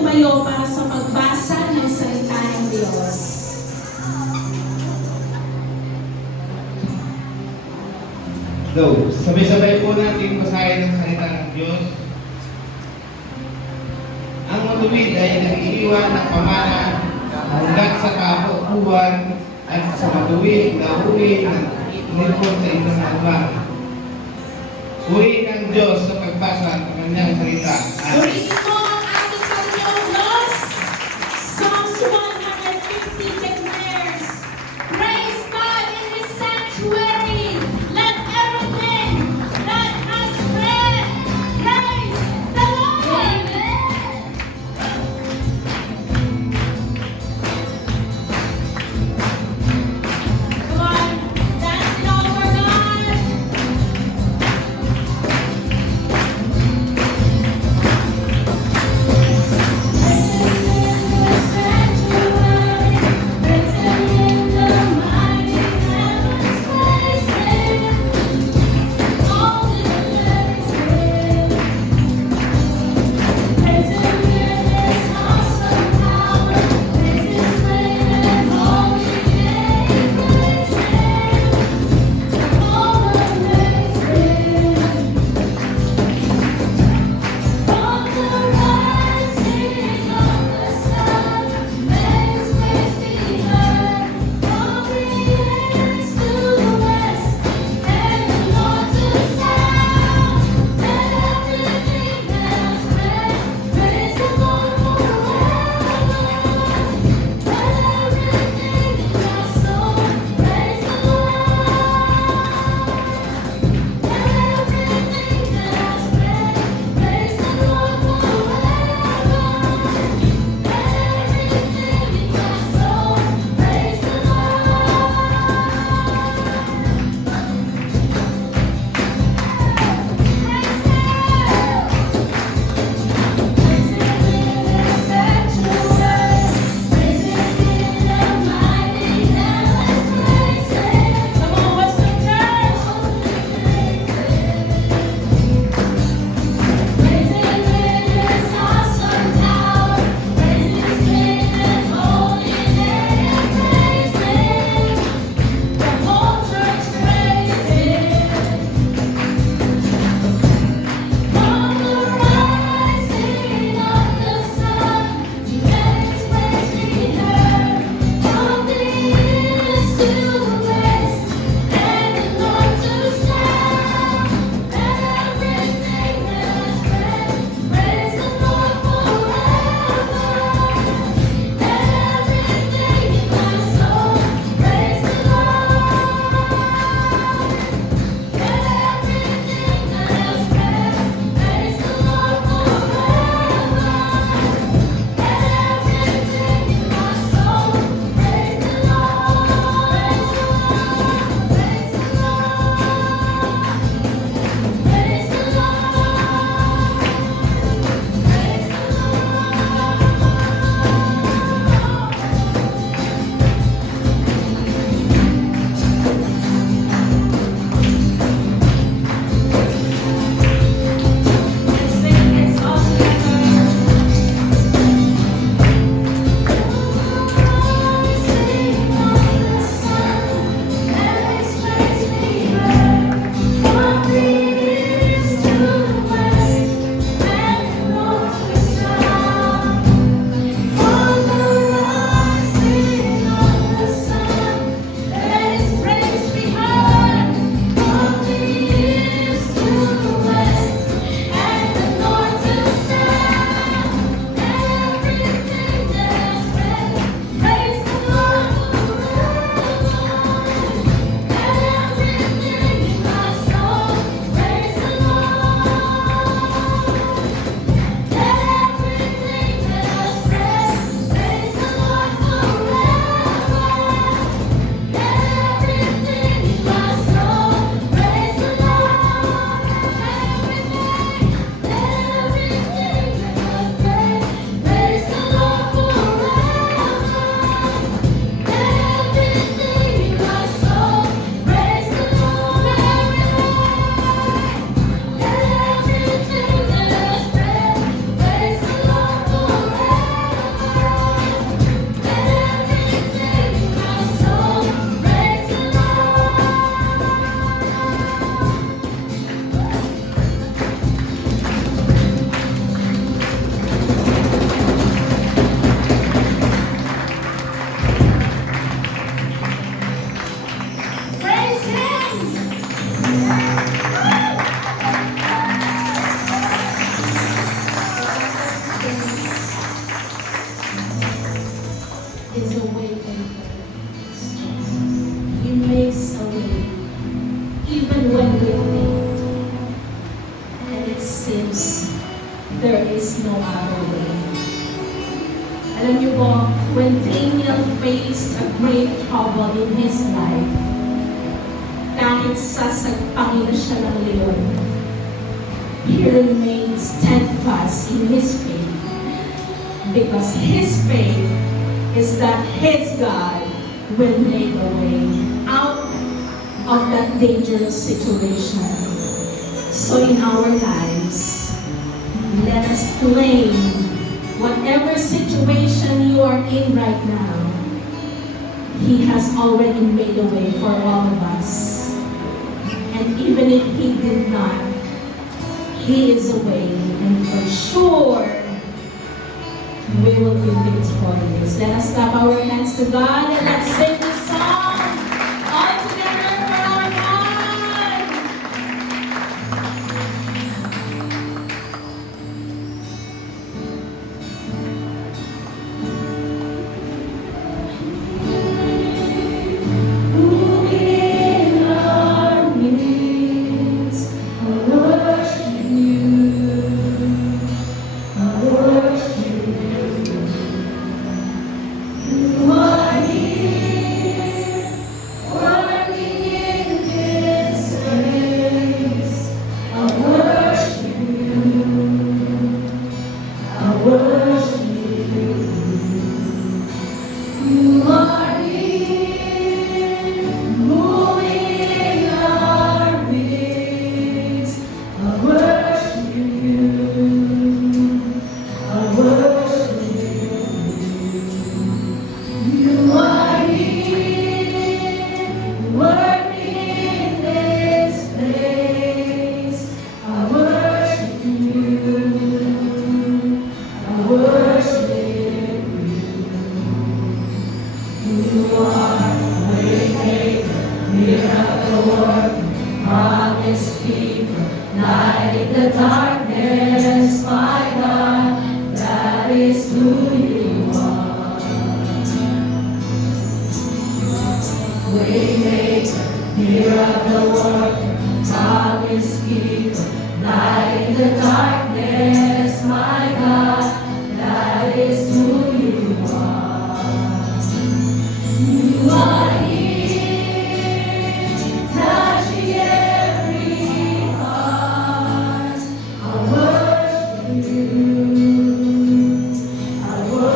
tumayo para sa pagbasa ng salita ng Diyos. So, sabay-sabay po natin basahin ang salita ng Diyos. Ang matuwid ay nag-iiwan ng pamana hanggang sa kabuuan at sa matuwid na huli ng nilpon sa inyong alban. Purihin ng Diyos sa pagbasa ng kanyang salita. Purihin mo ang ating Panginoong Diyos. Psalms 150 declares, praise God in His sanctuary. Let everything that has breath praise the Lord. Come on, dance it all for God. no other way. Alam niyo po, when Daniel faced a great trouble in his life, kahit sasagpangin na siya ng leon, he remained steadfast in his faith. Because his faith is that his God will make a way out of that dangerous situation. So in our lives, let us claim whatever situation you are in right now, He has already made a way for all of us. And even if He did not, He is a way, and for sure, we will be victorious. Let us clap our hands to God and let's sing this song all together for our God. Moving in our midst, I worship you. I worship you. You are here, working in this place. I worship you. I worship you. You are here, moving in our midst. I worship you. I worship you. You are here, working in this place. I worship you. I worship you. You are waymaker, miracle worker, promise keeper, light in the darkness, my God. That is who you are. Waymaker, miracle worker, promise keeper, light in the darkness, my God. That is who you are. You are here, touching every heart. I worship you. I worship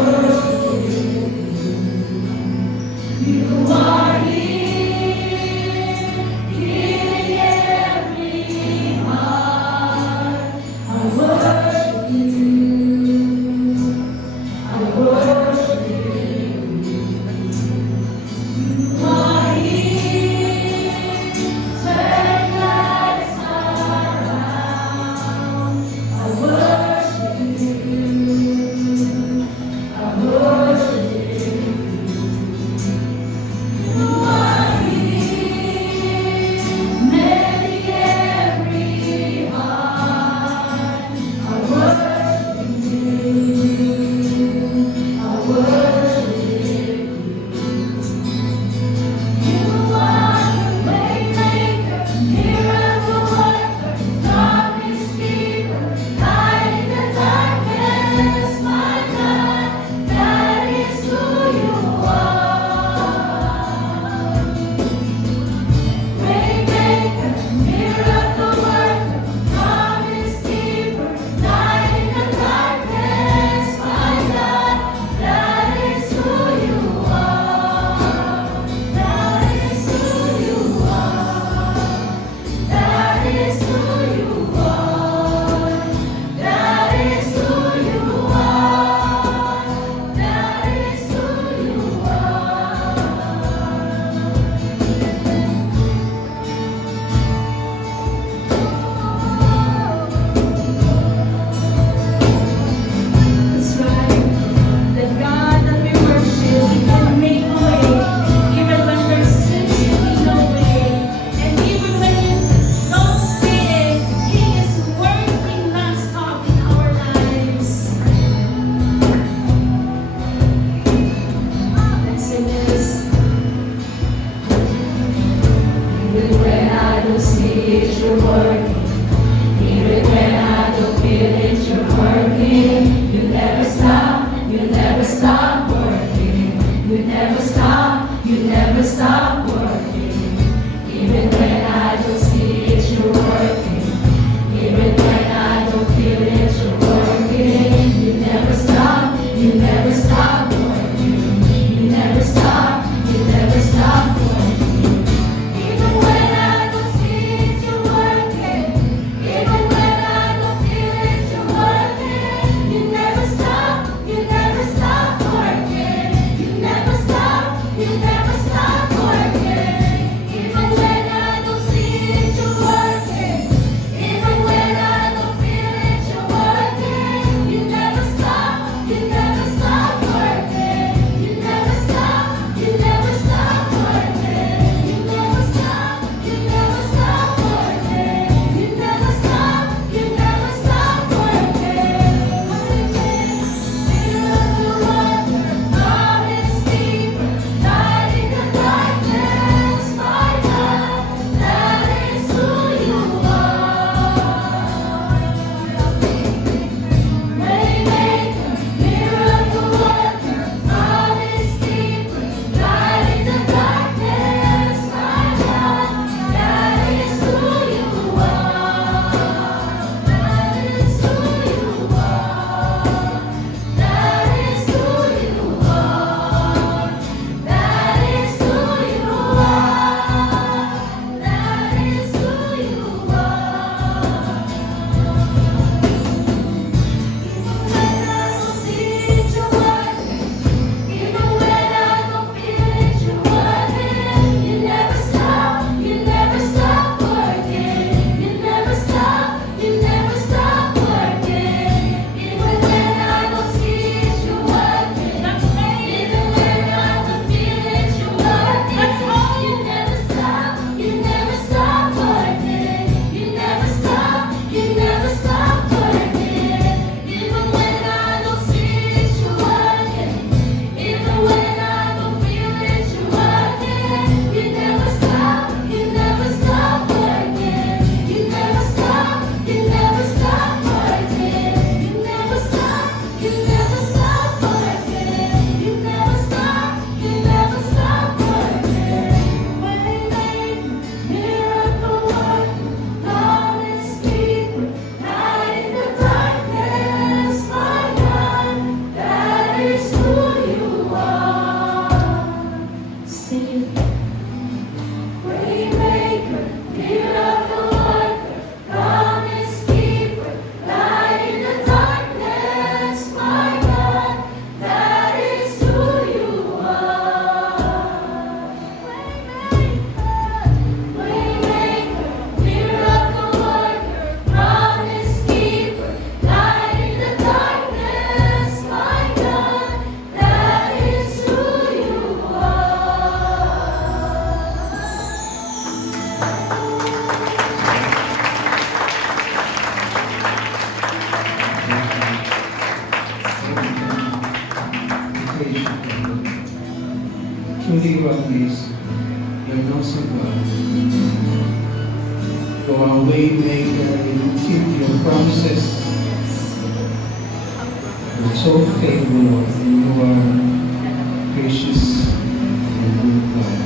praise you. Truly, you are amazing. You're an awesome God. You are a way maker. You keep your promises. You're so faithful, Lord. And you are gracious and good God.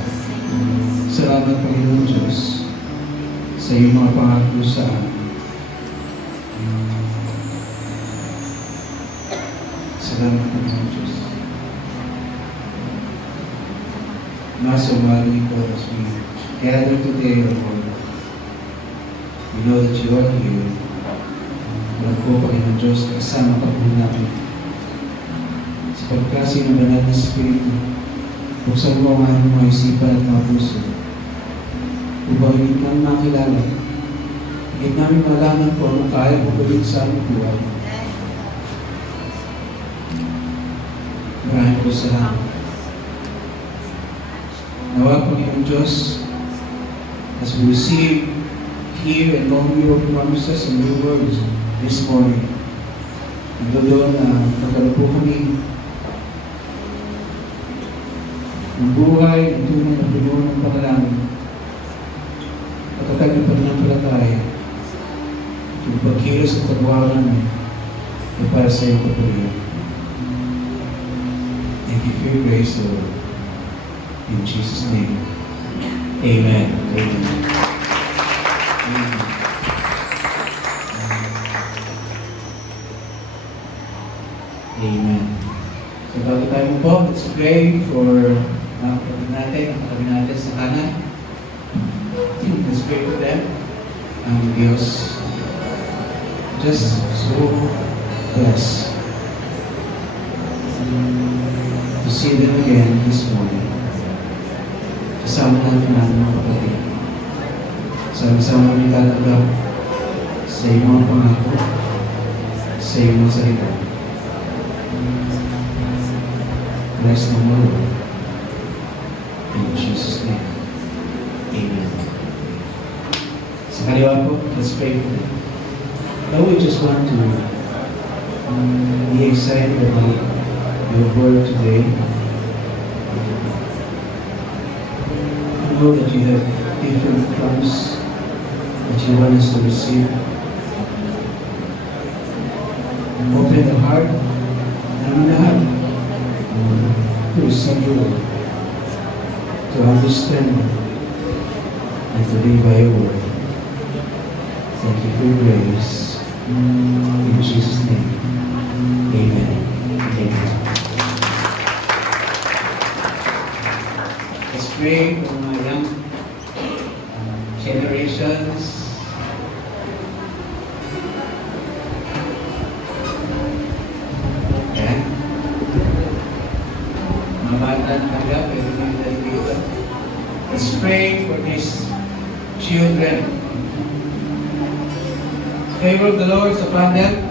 Salamat, Panginoon Diyos, sa iyong mga pangako sa amin. Salamat, Panginoon Diyos. Nasa umaga ito as we gather today, O Lord. We know that you are here. Alam ko, Panginoon Diyos, kasama ka po namin. Sa pagkasi ng banal na Espiritu, buksan mo ang aming mga isipan at mga puso. Upang higit namin makilala, higit namin malaman po anong kaya mo gawin sa aming buhay. Maraming po salamat. Nawa, Panginoon Diyos, as we receive, hear, and know your promises and your words this morning, ito doon na magkaroon po kami ng buhay, ng tunay na puno ng panalangin, matatag na pananampalataya, yung pagkilos at pagwawalan mo ay para sa iyong kapurihan. Thank you for your grace, Lord. In Jesus' name. Amen. Amen. Amen. Amen. So bago tayo po, let's pray for mga kapatid natin, ang katabi natin sa kanan. Let's pray for them. Ang Diyos just so blessed to see them again this morning. Kasama natin natin mga kapatid. Sama-sama kami tatanggap sa iyong mga pangako, sa iyong mga salita. Bless the Lord. In Jesus' name. Amen. Sa kaliwa po, let's pray for them. Now we just want to be excited about your word today. I know that you have different prompts that you want us to receive. Open the heart namin lahat to receive your word, to understand and to live by your word. Thank you for your grace. In Jesus' name. Amen. Amen. Let's pray for my young generations. Ayan. Mga bata na taga, pwede mo yung dito. Let's pray for these children. Favor of the Lord is upon them.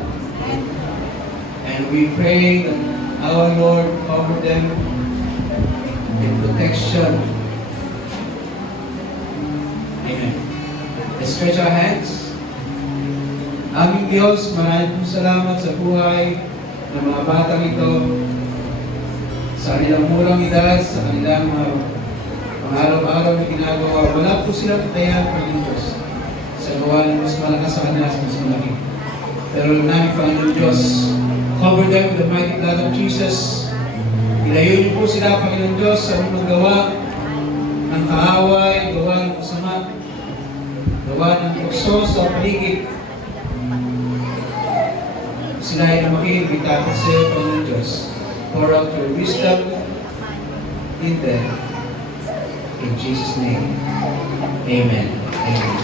And we pray that our Lord cover them in protection. Amen. Let's stretch our hands. Aming Diyos, maraming po salamat sa buhay ng mga batang ito, sa kanilang murang edad, sa kanilang pang-araw-araw na ginagawa. Wala po silang katayan, Panginoon Diyos, sa gawa ng mas malakas sa kanila sa mas malaki. Pero namin, Panginoon Diyos, cover them with the mighty blood of Jesus. Ilayo niyo po sila, Panginoon Diyos, sa mga gawa ng kaaway, gawa ng masama, gawa ng tukso sa paligid. Sila ay namakinig, itapat sa iyo, Panginoon Diyos. Pour out your wisdom in them. In Jesus' name. Amen. Amen.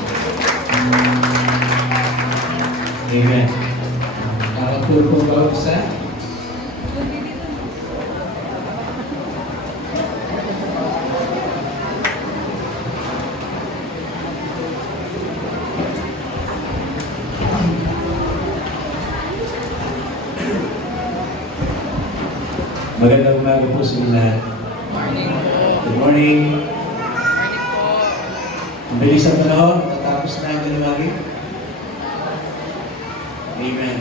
Amen. Nakatulog po ba sa? Magandang umaga po sa lahat. Good morning. Ang bilis ang panahon, natapos na ang ganumagi. Amen.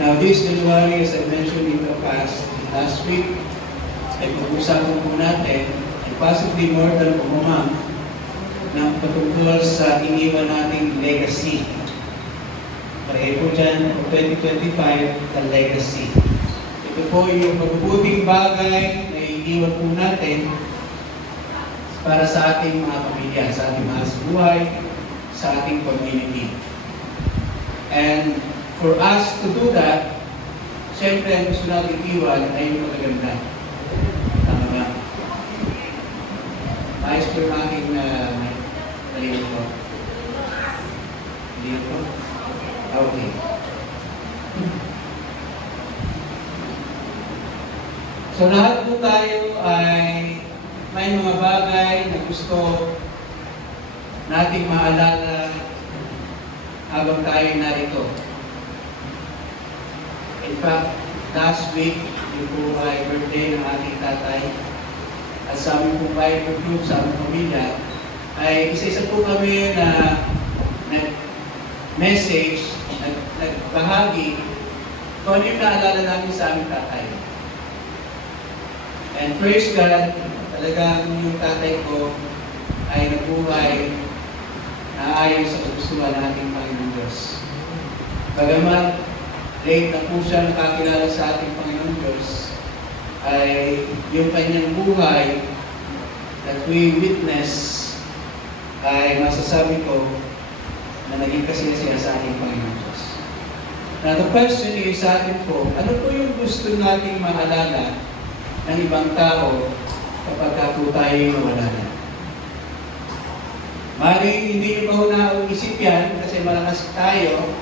Now this January, as I mentioned in the past, last week, ay pag-usapan po natin, and possibly more than umamang, ng patungkol sa iniwan nating legacy. Kaya po dyan, 2025, the legacy. Ito po yung mabubuting bagay na iniwan po natin para sa ating mga pamilya, sa ating mga buhay, sa ating community. And for us to do that, siyempre ang gusto natin iwan ay yung magaganda. Tama ba? Ayos po yung aking maliit po. Maliit po? Okay. So lahat po tayo ay may mga bagay na gusto nating maalala habang tayo narito. In fact, last week, yung po ay birthday ng ating tatay. At sa aming po Bible group, sa aming pamilya, ay isa-isa po kami na message, nagbahagi kung ano yung naalala namin sa aming tatay. And praise God, talagang yung tatay ko ay nabuhay na ayon sa kagustuhan nating Panginoon Diyos. Bagamat late na po siya nakakilala sa ating Panginoon Diyos, ay yung kanyang buhay that we witness ay masasabi ko na naging kasiyasiya sa ating Panginoon Diyos. Now the question is sa atin po, ano po yung gusto nating maalala ng ibang tao kapag po tayo nawala na? Maring hindi nyo ba ho naisip yan kasi malakas tayo,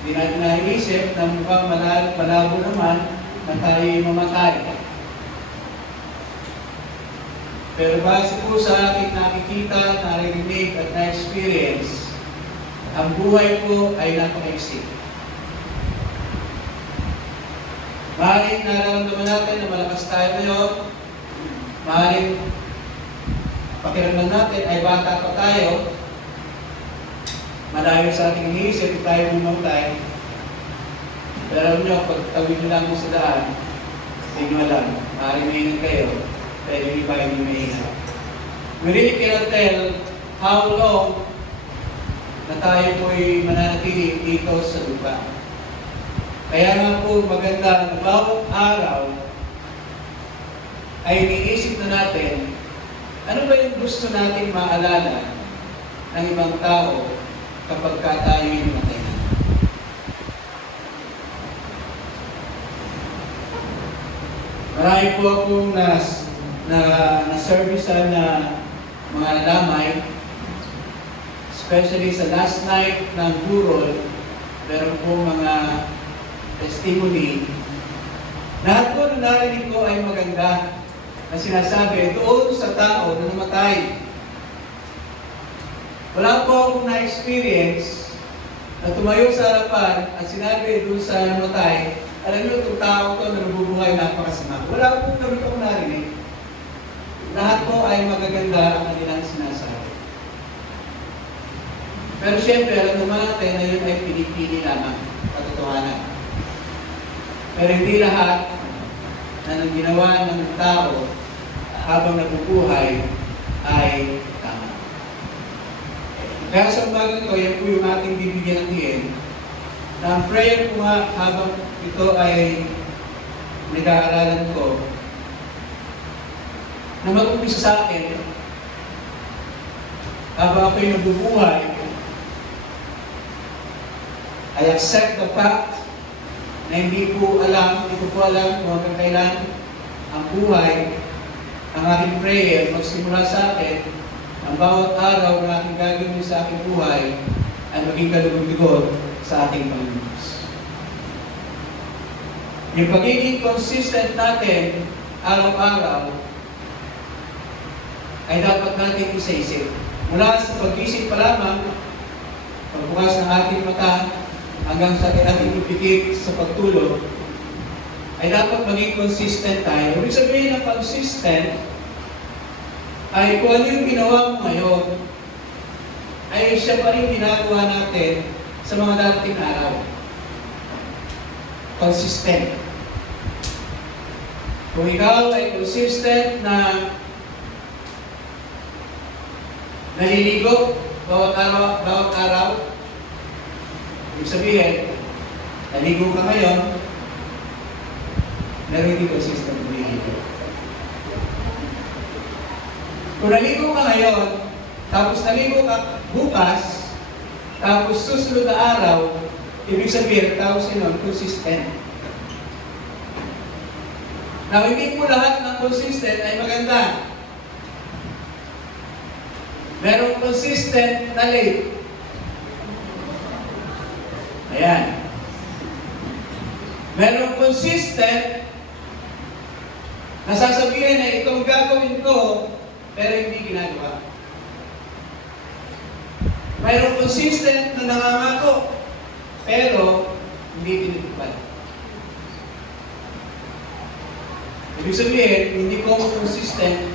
hindi natin naisip na mukhang malabo naman na tayo mamatay. Pero base po sa aking nakikita, narinig at na-experience, ang buhay po ay napaka-exit. Maaaring nararamdaman natin na malakas tayo ngayon, maaaring pakiramdam natin ay bata pa tayo, malayo sa ating iniisip, tayo bumatay. Pero alam nyo, pag tawid nyo lang sa daan, hindi nyo alam, maaaring maingat kayo, pero hindi pa hindi maingat. We really cannot tell how long na tayo po'y mananatili dito sa lupa. Kaya nga po maganda na bawat araw ay iniisip na natin ano ba yung gusto natin maalala ng ibang tao kapag tayo yung namatay na. Marami po akong na-servicean na mga lamay, especially sa last night ng Burol, meron po mga testimony. Lahat po na narinig ko ay maganda na sinasabi doon sa tao na namatay. Wala po akong na-experience na tumayo sa harapan at sinabi doon sa namatay, alam niyo, itong tao ko na nabubuhay napakasama. Wala po kami akong narinig. Lahat po ay magaganda ang kanilang sinasabi. Pero siyempre, alam naman natin na yun ay pinipili lamang katotohanan. Pero hindi lahat na nang ginawa ng tao habang nabubuhay ay tama. Kaya sa bagay ko, yan po yung ating bibigyan ng diin, na ang prayer ko nga habang ito ay nag-aaralan ko, na mag-umpisa sa akin, habang ako'y nabubuhay, I accept the fact na hindi ko alam kung hanggang kailan ang buhay, ang aking prayer, magsimula sa akin, ang bawat araw na aking gagawin sa aking buhay ay maging kalugod-lugod sa ating Panginoon. Yung pagiging consistent natin araw-araw ay dapat natin isa-isip. Mula sa pag-isip pa lamang, pagbukas ng ating mata, hanggang sa ating ipikit sa pagtulog, ay dapat maging consistent tayo. Ibig sabihin ng consistent ay kung ano yung ginawa mo ngayon, ay siya pa rin ginagawa natin sa mga darating na araw. consistent. Kung ikaw ay consistent na naliligo bawat araw, ibig sabihin, naligo ka ngayon, pero hindi consistent na naliligo. Kung naligo ka ngayon, tapos naligo ka bukas, tapos susunod na araw, ibig sabihin, tapos yun, consistent. Now, hindi po lahat ng consistent ay maganda. Merong consistent na late. Ayan. Merong consistent na sasabihin na itong gagawin ko, pero hindi ginagawa. Mayroong consistent na nangangako, pero hindi tinutupad. Ibig sabihin, hindi ko consistent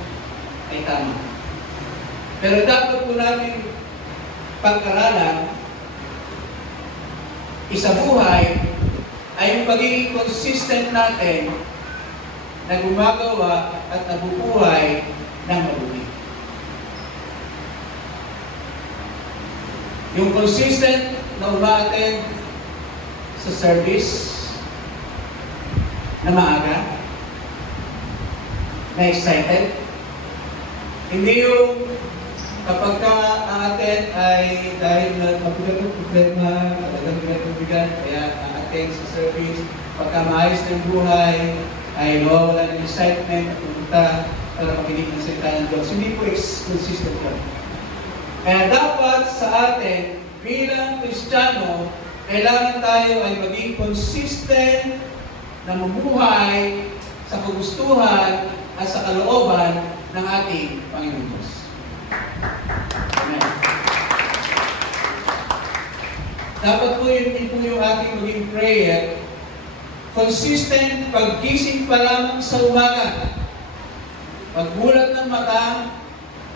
ay tama. Pero dapat po namin pag-aralan, isa buhay ay yung pagiging consistent natin na gumagawa at nabubuhay ng mabuti. Yung consistent na uma-attend sa service na maaga, na excited. Hindi yung kapag ka-attend ay dahil na mabigat ng problema, talagang bigat, kaya a-attend sa service. Pagka maayos ng buhay, ay nawawala ng excitement at pumunta para makinig ng salita ng Diyos. Hindi po consistent yun. Kaya dapat sa atin, bilang Kristiyano, kailangan tayo ay maging consistent na mamuhay sa kagustuhan at sa kalooban ng ating Panginoon Diyos. Amen. Dapat po yun po yung ating maging prayer, consistent paggising pa lamang sa umaga. Pagbulat ng mata,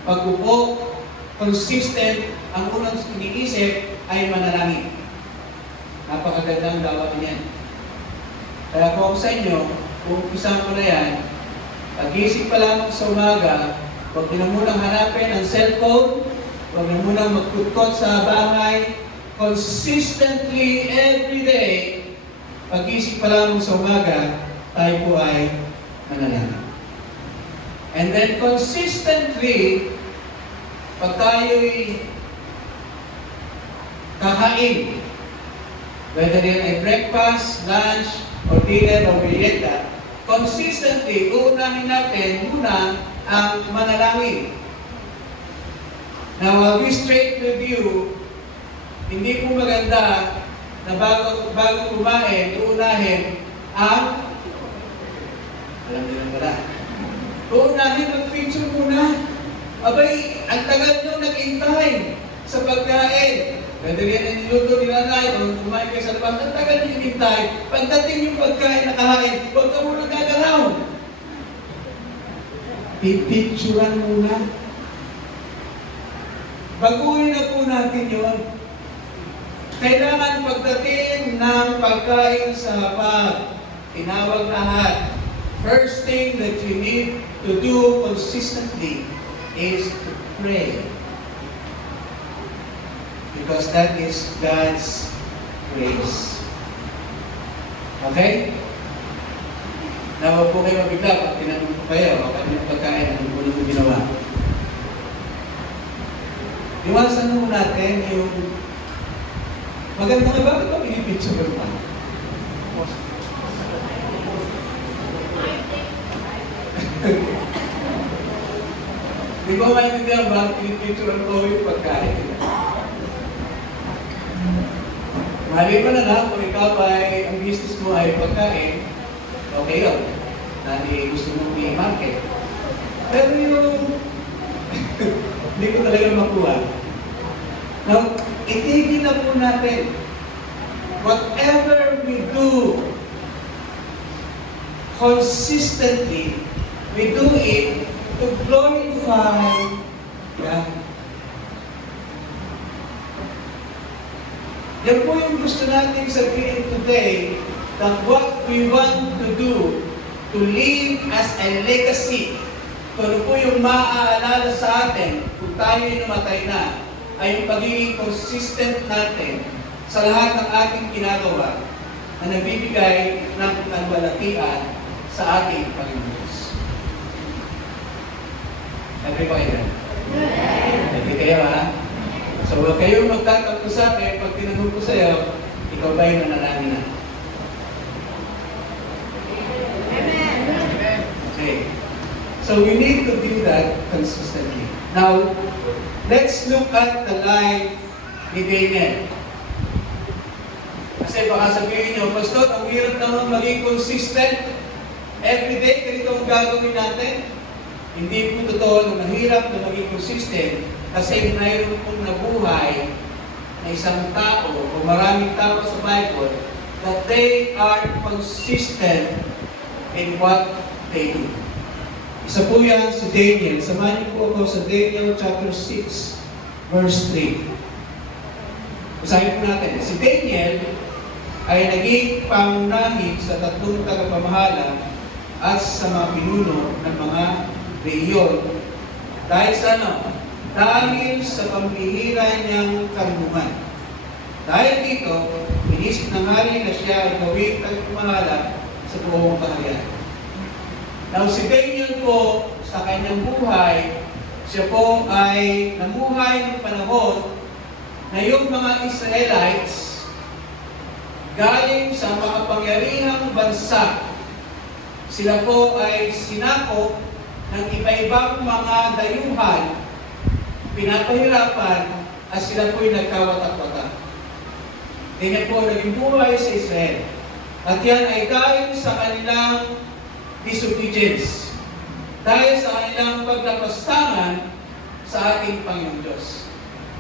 pag-upo, consistent, ang unang iniisip ay manalangin. Napakagandang gawain yan. Kaya kung sa inyo, kung umpisahan ko na yan, pagising pa lamang sa umaga, huwag niyo na munang hanapin ang cellphone, huwag niyo munang magtutkot sa bahay, consistently every day, pagising pa lamang sa umaga, tayo po ay manalangin. And then consistently, pag tayo'y kakain, whether yan ay breakfast, lunch, or dinner, or merienda, consistently, uunahin natin muna ang manalangin. Now, I'll be straight with you, hindi po maganda na bago kumain, uunahin ang, alam niyo lang pala, uunahin mag-picture muna. Abay, ang tagal nyo nag-intay sa pagkain. Whether yan ang niluto ni nanay o kumain kayo sa labas, ang tagal nyo nag-intay. Pagdating yung pagkain na kahain, huwag ka muna gagalaw. Pipicturan muna. Baguhin na po natin yun. Kailangan pagdating ng pagkain sa hapag, tinawag lahat. First thing that you need to do consistently is to pray. Because that is God's grace. Okay? Nawag po kayo mabigla pag tinanong po kayo, o kami ng pagkain, ano po nung ginawa. Iwasan mo natin yung maganda nga, bakit ba pinipicture mo pa? Di ba maintindihan bakit pinipicture ko yung pagkain? Mali pa na lang, kung ikaw ay, ang business mo ay pagkain, okay yun. Dahil gusto mong i-market. Pero yung, hindi ko talaga makuha. Now, itigil na po natin. Whatever we do, consistently, we do it to glorify God. Yan po yung gusto natin sabihin today, that what we want to do to live as a legacy, kung ano po yung maaalala sa atin kung tayo ay namatay na, ay yung pagiging consistent natin sa lahat ng ating ginagawa na nagbibigay ng kalwalatian sa ating Panginoon Diyos. Happy ba kayo? Happy kayo, ha? So, huwag kayong magtatanong sa akin pag tinanong ko sa iyo, ikaw ba yung nanalangin na? Okay. So, we need to do that consistently. Now, let's look at the life ni Daniel. Kasi baka sabihin nyo, Pastor, ang hirap naman maging consistent. Everyday, ganito ang gagawin natin. Hindi po totoo na mahirap na maging consistent kasi mayroon pong nabuhay na isang tao o maraming tao sa Bible that they are consistent in what they do. Isa po yan si Daniel. Samahan niyo po ako sa Daniel chapter 6, verse 3. Usahin po natin. Si Daniel ay naging pangunahin sa tatlong tagapamahala at sa mga pinuno ng mga rehiyon. Dahil sa ano? Dahil sa pambihira niyang karunungan. Dahil dito, inisip ng hari na siya ay gawing tagapamahala sa buong kaharian. Now, si Daniel po, sa kanyang buhay, siya po ay namuhay ng panahon na yung mga Israelites galing sa makapangyarihang bansa. Sila po ay sinakop ng iba-ibang mga dayuhan, pinapahirapan, at sila po ay nagkawatak-watak. Ganyan po naging buhay sa Israel. At yan ay dahil sa kanilang disobedience. Dahil sa kanilang paglapastangan sa ating Panginoon Diyos.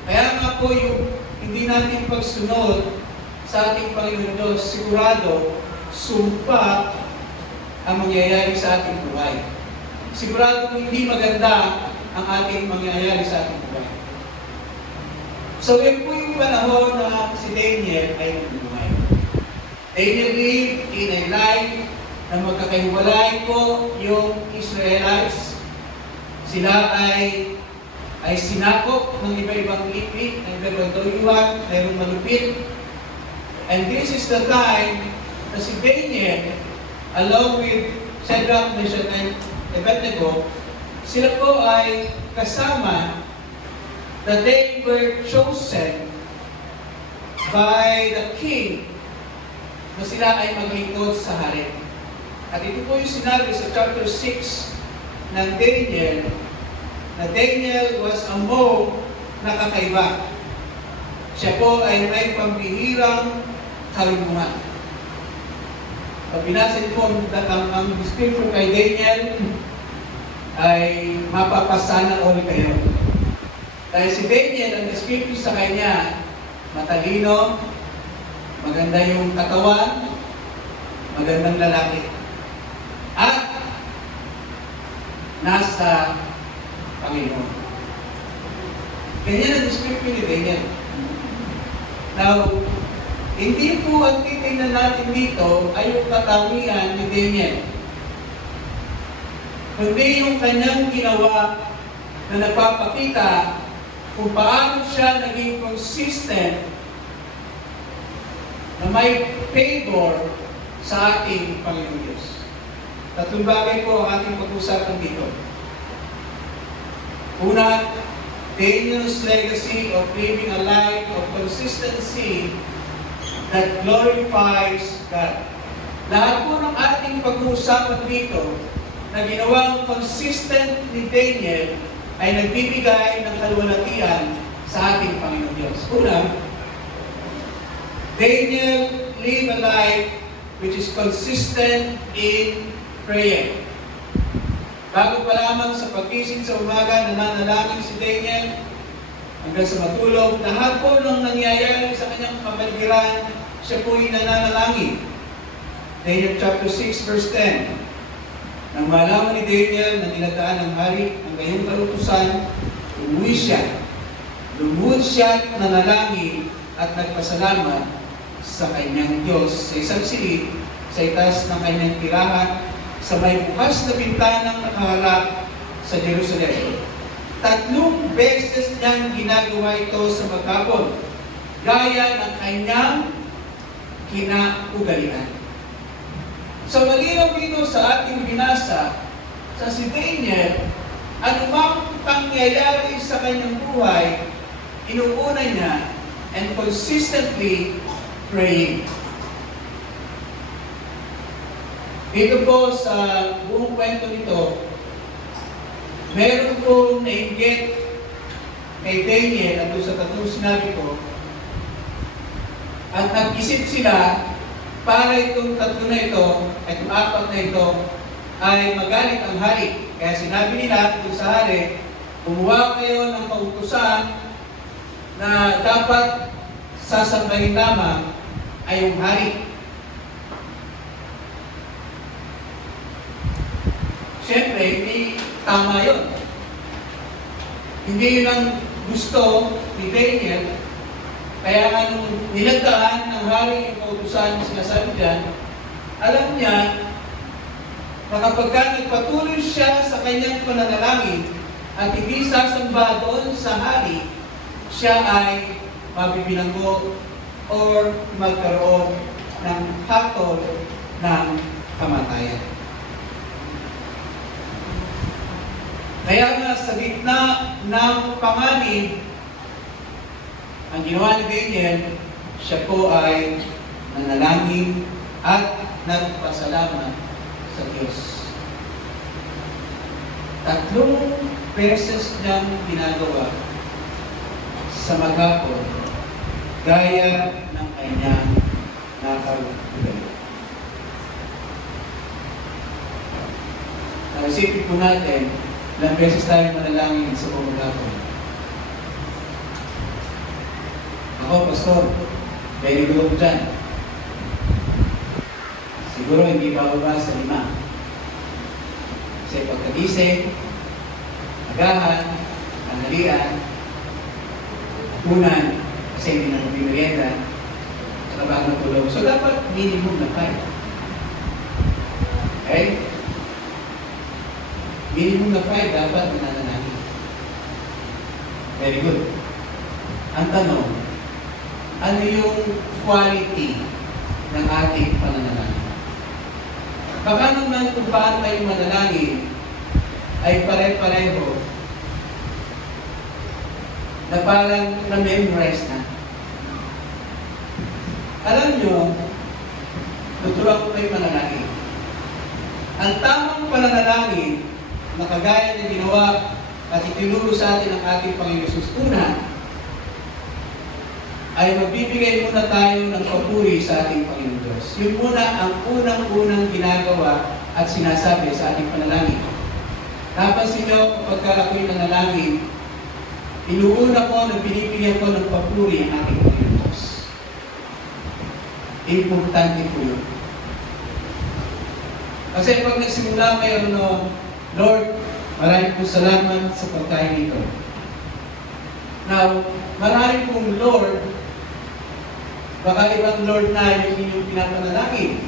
Kaya nga po yung hindi natin pagsunod sa ating Panginoon Diyos, sigurado, sumpa ang mangyayari sa ating buhay. Sigurado hindi maganda ang ating mangyayari sa ating buhay. So, yun po yung panahon na si Daniel ay nabuhay. Daniel lived in a life na magkakahiwalay po yung Israelites. Sila ay sinakop ng iba-ibang lipi, ng iba-ibang dayuhan, mayroong malupit. And this is the time na si Daniel, along with Shadrach, Meshach, and Abednego, sila po ay kasama that they were chosen by the king na sila ay maglingkod sa hari. At ito po yung sinabi sa chapter 6 ng Daniel, na Daniel was among nakakaiba. Siya po ay may pambihirang karunungan. Pag binasin po ang description kay Daniel, ay mapapasana all kayo. Dahil si Daniel, ang description sa kanya, matalino, maganda yung katawan, magandang lalaki. At nasa Panginoon. Ganyan ang description ni Daniel. Now, hindi po ang titingnan natin dito ay yung katangian ni Daniel. Kundi yung kanyang ginawa na nagpapakita kung paano siya naging consistent na may favor sa ating Panginoon Diyos. Tatlong bagay po ang ating pag-usapan dito. Una, Daniel's legacy of living a life of consistency that glorifies God. Lahat po ng ating pag-uusapan dito na ginawang consistent ni Daniel ay nagbibigay ng kalwalatian sa ating Panginoon Diyos. Una, Daniel lived a life which is consistent in prayer. Bago pa lamang sa pagkising sa umaga, nananalangin si Daniel hanggang sa matulog. Lahat po ng nangyayari sa kanyang kapaligiran, siya po ay nananalangin. Daniel chapter 6 verse 10. Nang malaman ni Daniel na nilataan ng hari ang gayong kautusan, umuwi siya. Lumuhod siya at nanalangin at nagpasalamat sa kanyang Diyos sa isang silid sa itaas ng kanyang tirahan sa may bukas na bintanang nakaharap sa Jerusalem. 3 beses niyang ginagawa ito sa maghapon, gaya ng kanyang kinaugalian. So malinaw dito sa ating binasa, sa si Daniel, anumang pangyayari sa kanyang buhay, inuuna niya and consistently praying. Dito po sa buong kwento nito, meron pong nainggit kay Daniel at doon sa tatlong sinabi ko, at nag-isip sila para itong tatlo na ito, at itong apat na ito, ay magalit ang hari. Kaya sinabi nila doon sa hari, kumuha kayo ng kautusan na dapat sasambahin lamang ay yung hari. Siyempre, hindi tama yun. Hindi yun ang gusto ni Daniel. Kaya nga nung nilagdaan ng hari yung kautusan na sinasabi dyan, alam niya na kapag nagpatuloy siya sa kanyang pananalangin at hindi sasamba doon sa hari, siya ay mabibilanggo or magkaroon ng hatol ng kamatayan. Kaya nga sa gitna ng panganib, ang ginawa ni Daniel, siya po ay nanalangin at nagpasalamat sa Diyos. 3 beses niyang ginagawa sa maghapon, gaya ng kanyang nakaugali. Isipin po natin, ilang beses tayo manalangin sa maghapon. Ako, Pastor, very good ako dyan. Siguro hindi bababa sa 5. Kasi pagkagising, agahan, analian, unan, kasi hindi na magmimerienda, saka bago natulog. So dapat minimum na 5. Okay? Minimum na 5 dapat mananalangin. Very good. Ang tanong, ano yung quality ng ating pananalangin? Baka naman kung paano tayo manalangin ay pare-pareho na parang na-memorize na. Alam nyo, tuturuan ko kayo manalangin. Ang tamang pananalangin na kagaya ng ginawa at itinuro sa atin ng ating Panginoon Jesus, una, ay magbibigay muna tayo ng papuri sa ating Panginoon Diyos. Yun muna ang unang-unang ginagawa at sinasabi sa ating panalangin. Napansin nyo, kapag ako'y nanalangin, inuuna ko na binibigyan ko ng papuri ang ating Panginoon Diyos. Importante po yun. Kasi pag nagsimula kayo, Lord, maraming po salamat sa pagkain ito. Now, maraming pong Lord, baka ibang Lord na yung inyong pinapanalangin.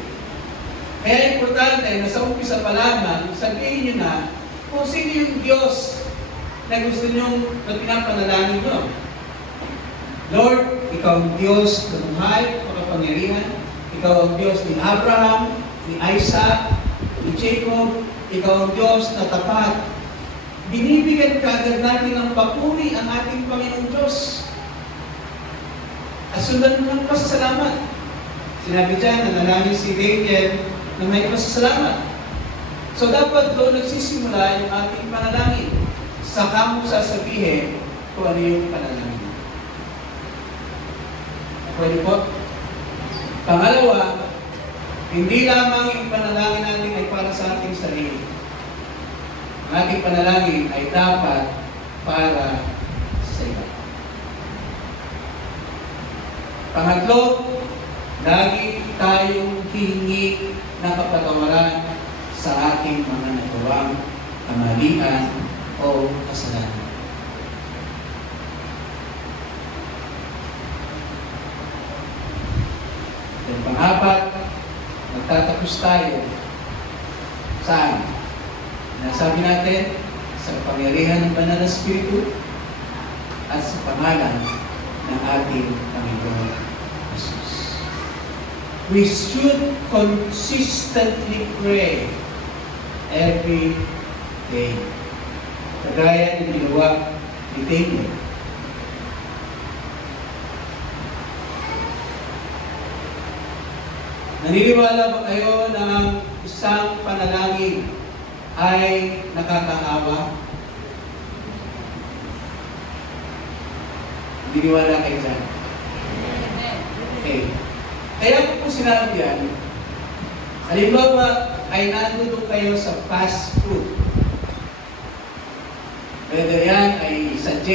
Kaya importante na sa umpisa pa lamang, sabihin nyo na kung sino yung Diyos na gusto nyo na pinapanalangin nyo. Lord, ikaw ang Diyos na buhay, makapangyarihan. Ikaw ang Diyos ni Abraham, ni Isaac, ni Jacob. Ikaw ang Diyos na tapat. Binibigyan kaagad natin ng papuri ang ating Panginoong Diyos. At sundan mo ng pasasalamat. Sinabi dyan, nanalangin si Daniel na may pasasalamat. So dapat doon nagsisimula yung ating panalangin. Saka mo sasabihin kung ano yung panalangin. Pwede po? Pangalawa, hindi lamang yung panalangin natin ay para sa ating sarili. Ang ating panalangin ay dapat para sa iba. Pangatlo, lagi tayong hihingi ng kapatawaran sa ating mga nagawang kamalian o kasalanan. At pang-apat, magtatapos tayo saan? Nasabi natin, sa pangyarihan ng Banal na Espiritu at sa pangalan ng ating Panginoon Jesus. We should consistently pray every day. Kagaya ng ginawa ni David. Naniniwala ba kayo na ang isang panalangin ay nakakahawa? Naniniwala kayo dyan? Okay. Kaya ko po sinabi yan, halimbawa ay nandun kayo sa fast food. Whether yan ay sa J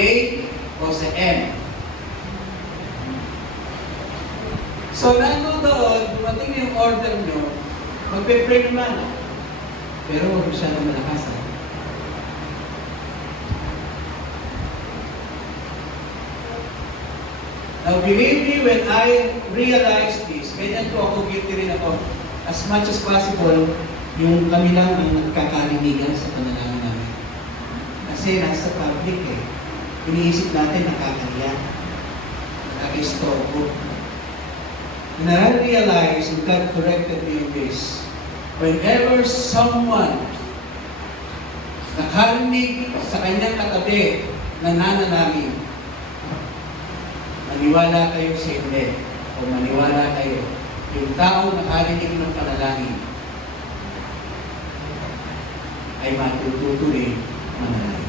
o sa M. So, nandun doon, dumating na yung order nyo, magpe-pray naman. Pero huwag masyadong malakas. Now, believe me, when I realized this, ganyan po ako, guilty rin ako. As much as possible, yung kami lang ang nagkakalinigan sa panalangin namin. Kasi nasa public eh. Iniisip natin nakakahiya. Nakaka-istorbo. And I realized, and God corrected me on this, whenever someone nakarinig sa kanyang katabi na nananangin, maniwala kayo sa hindi, o maniwala kayo, yung tao nakarinig ng panalangin ay matutuloy manalangin.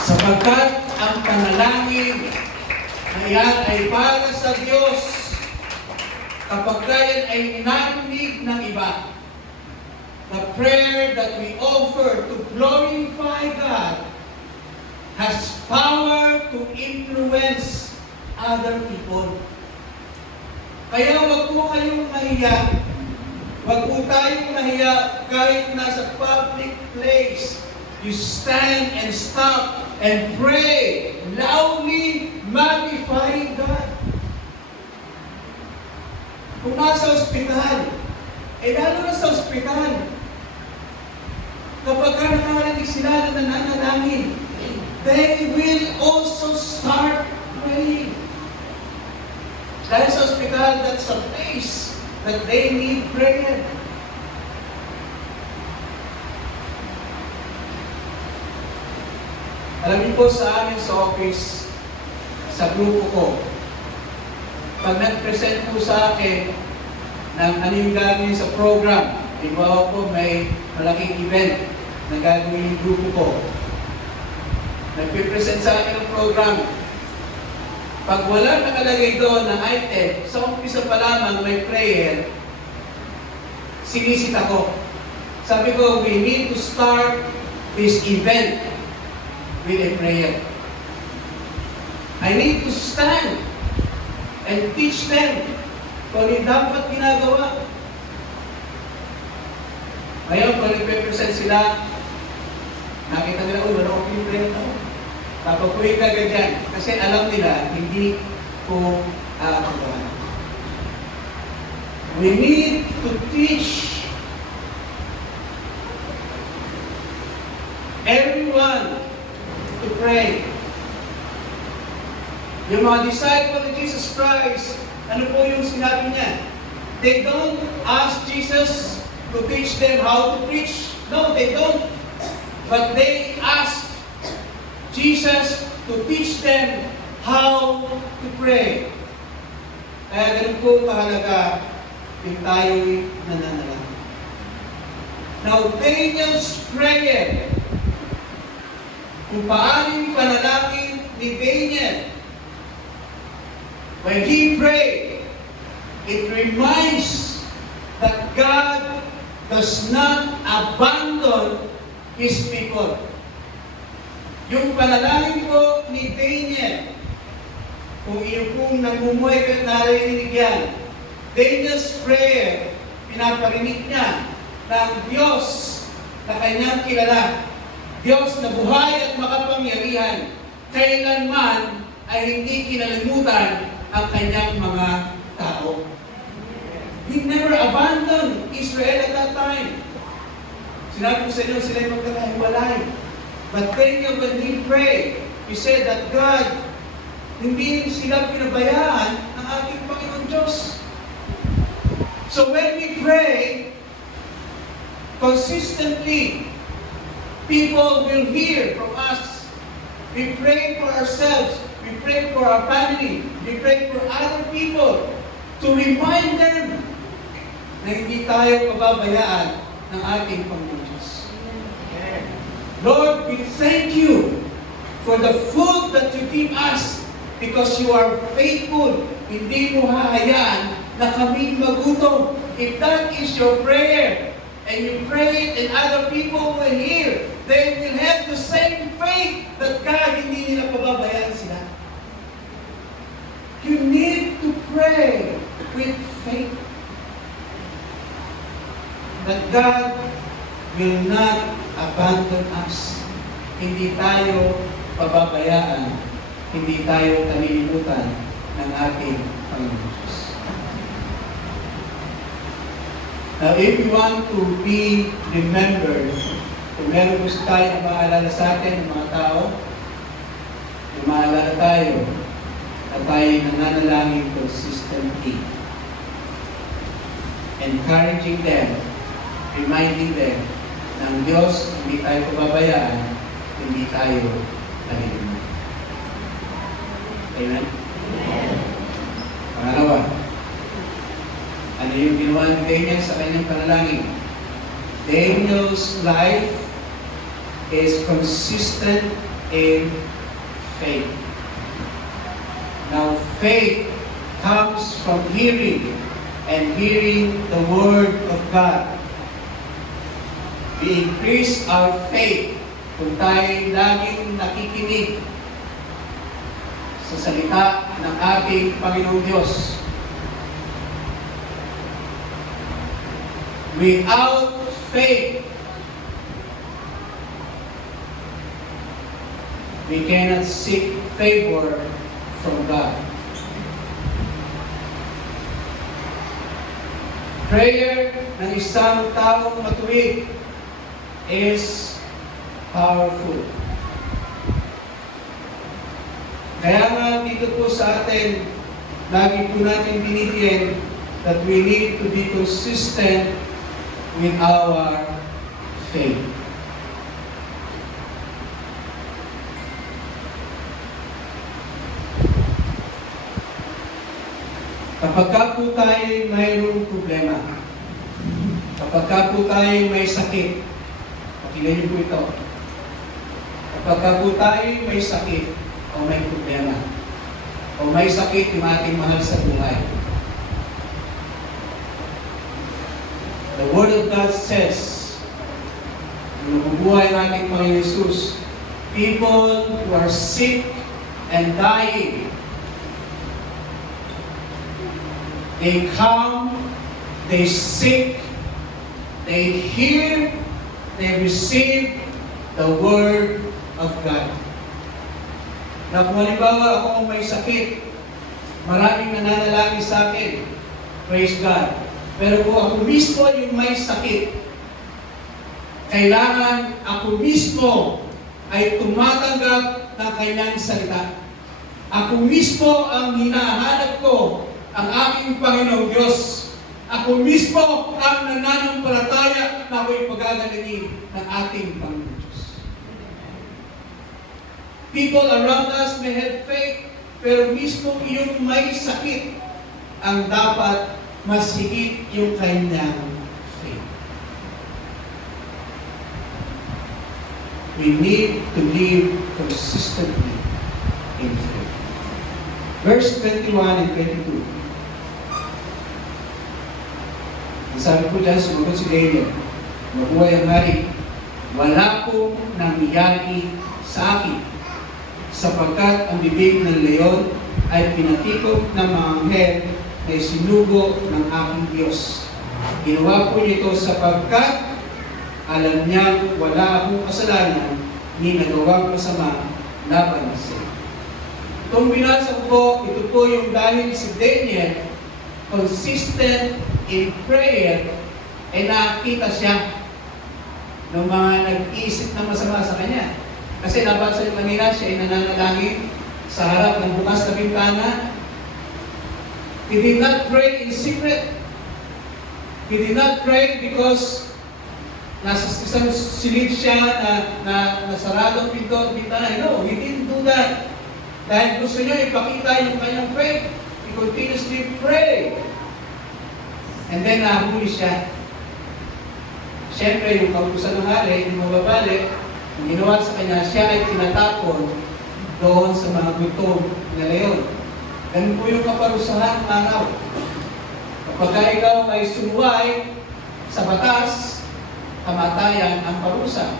Sapagkat ang panalangin na yan ay para sa Diyos kapag yan ay narinig ng iba. The prayer that we offer to glorify God has power to influence other people. Kaya wag po kayong mahiya. Wag po tayong mahiya kahit nasa public place. You stand and stop and pray loudly, magnifying God. Kung nasa ospital, lalo na sa ospital, kapag nakarinig sila na nananalangin, they will also start praying. Dahil sa ospital, that's a place that they need prayer. Alam niyo po sa amin sa office, sa grupo ko, pag nag-present po sa akin ng ano yung gagawin sa program, iba po may malaking event na gagawin yung grupo ko, nagpipresent sa akin ng program. Pag wala nakalagay doon na item, sa umpisa pa lamang may prayer, sinisita ko. Sabi ko, we need to start this event with a prayer. I need to stand and teach them kung ano dapat ginagawa. Ngayon, kung nagpe-present sila, nakita nila, wala akong prayer ako. Papapuhin ka ganyan. Kasi alam nila, hindi ko aakabahan. We need to teach everyone to pray. Yung mga disciple ni Jesus Christ, ano po yung sinabi niya? They don't ask Jesus to teach them how to preach. No, they don't. But they ask Jesus to teach them how to pray. Kaya ganun po kahalaga yung tayo'y nananalangin. Now, Daniel's prayer, kung paano yung panalangin ni Daniel, when he prayed, it reminds that God does not abandon His people. Yung panalangin po ni Daniel, kung iyo pong nagmumuhay kayo narinig yan, Daniel's prayer, pinaparinig niya ng Diyos na kanyang kilala. Diyos na buhay at makapangyarihan, kailanman ay hindi kinalimutan ang kanyang mga tao. tao. He never abandoned Israel at that time. Sinabi ko sa inyo, sila yung magkakahiwalay. But Daniel, when he prayed, he said that God, hindi sila pinabayaan ng ating Panginoon Diyos. So when we pray consistently, people will hear from us. We pray for ourselves. We pray for our family. We pray for other people to remind them na hindi tayo pababayaan ng ating Panginoon Diyos. Lord, we thank you for the food that you give us because you are faithful. Hindi mo hahayaan na kami magutom. If that is your prayer, and you pray it and other people will hear, they will have the same faith that God hindi nila pababayaan sila. You need to pray with faith that God will not abandon us. Hindi tayo pababayaan, hindi tayo kalilimutan ng ating Panginoon Diyos. Now, if we want to be remembered, kung meron gusto tayo na maalala sa atin, ng mga tao, na maalala tayo, na tayo nananalangin consistently, encouraging them, reminding them, ng Diyos, hindi tayo pababayaan, hindi tayo kalilimutan. Amen? Pangalawa, ano yung ginawa ni Daniel sa kanyang panalangin? Daniel's life is consistent in faith. Now, faith comes from hearing, and hearing the Word of God. We increase our faith kung tayo laging nakikinig sa salita ng ating Panginoong Diyos. Without faith, we cannot seek favor from God. Prayer ng isang taong matuwid is powerful. Kaya nga dito po sa atin, lagi po natin binigyan that we need to be consistent with our faith. Kapag po tayo mayroong problema, kapag po tayo may sakit, pakinggan niyo po ito. Kapag po tayo may sakit o may problema, o may sakit yung ating mahal sa buhay, the Word of God says, nung nabubuhay natin mga Jesus, people who are sick and dying, they come, they seek, they hear, they receive the Word of God. Na kung halimbawa ako kung may sakit, maraming nananalangin sa akin, praise God. Pero kung ako mismo yung may sakit, kailangan ako mismo ay tumatanggap ng kanyang salita. Ako mismo ang hinahanap ko ang aking Panginoong Diyos. Ako mismo ang nananampalataya na ako'y pagagalingin ng ating Panginoong Diyos. People around us may have faith, pero mismo yung may sakit ang dapat mas higit yung kanyang faith. We need to live consistently in faith. Verse 21 and 22. Ang sabi po dyan, sumagot si Daniel, mabuhay ang hari, wala pong nangyari sa akin, sapagkat ang bibig ng leon ay pinatikop ng mga anghel na sinugo ng aking Diyos. Ginawa po nito sapagkat alam niyang wala akong kasalanan ni nagawang masama laban sa iyo. Itong binasa ko po, ito po yung dahil si Daniel consistent in prayer, ay nakita siya ng mga nag-iisip ng masama sa kanya. Kasi nabasa niyo kanina, siya ay nananalangin sa harap ng bukas na bintana. He did not pray in secret. He did not pray because nasa isang silid siya na nasaradong pinto at bintana. No, he didn't do that. Dahil gusto niya ipakita yung kanyang faith. He continuously pray. And then nahuli siya. Siyempre, yung kautusan ng hari, yung mababali, ang ginawa sa kanya, siya ay tinatapon doon sa mga gutom na leon. Ganun po yung kaparusahan ng araw. Kapag ikaw ay sumuway sa batas, kamatayan ang parusa.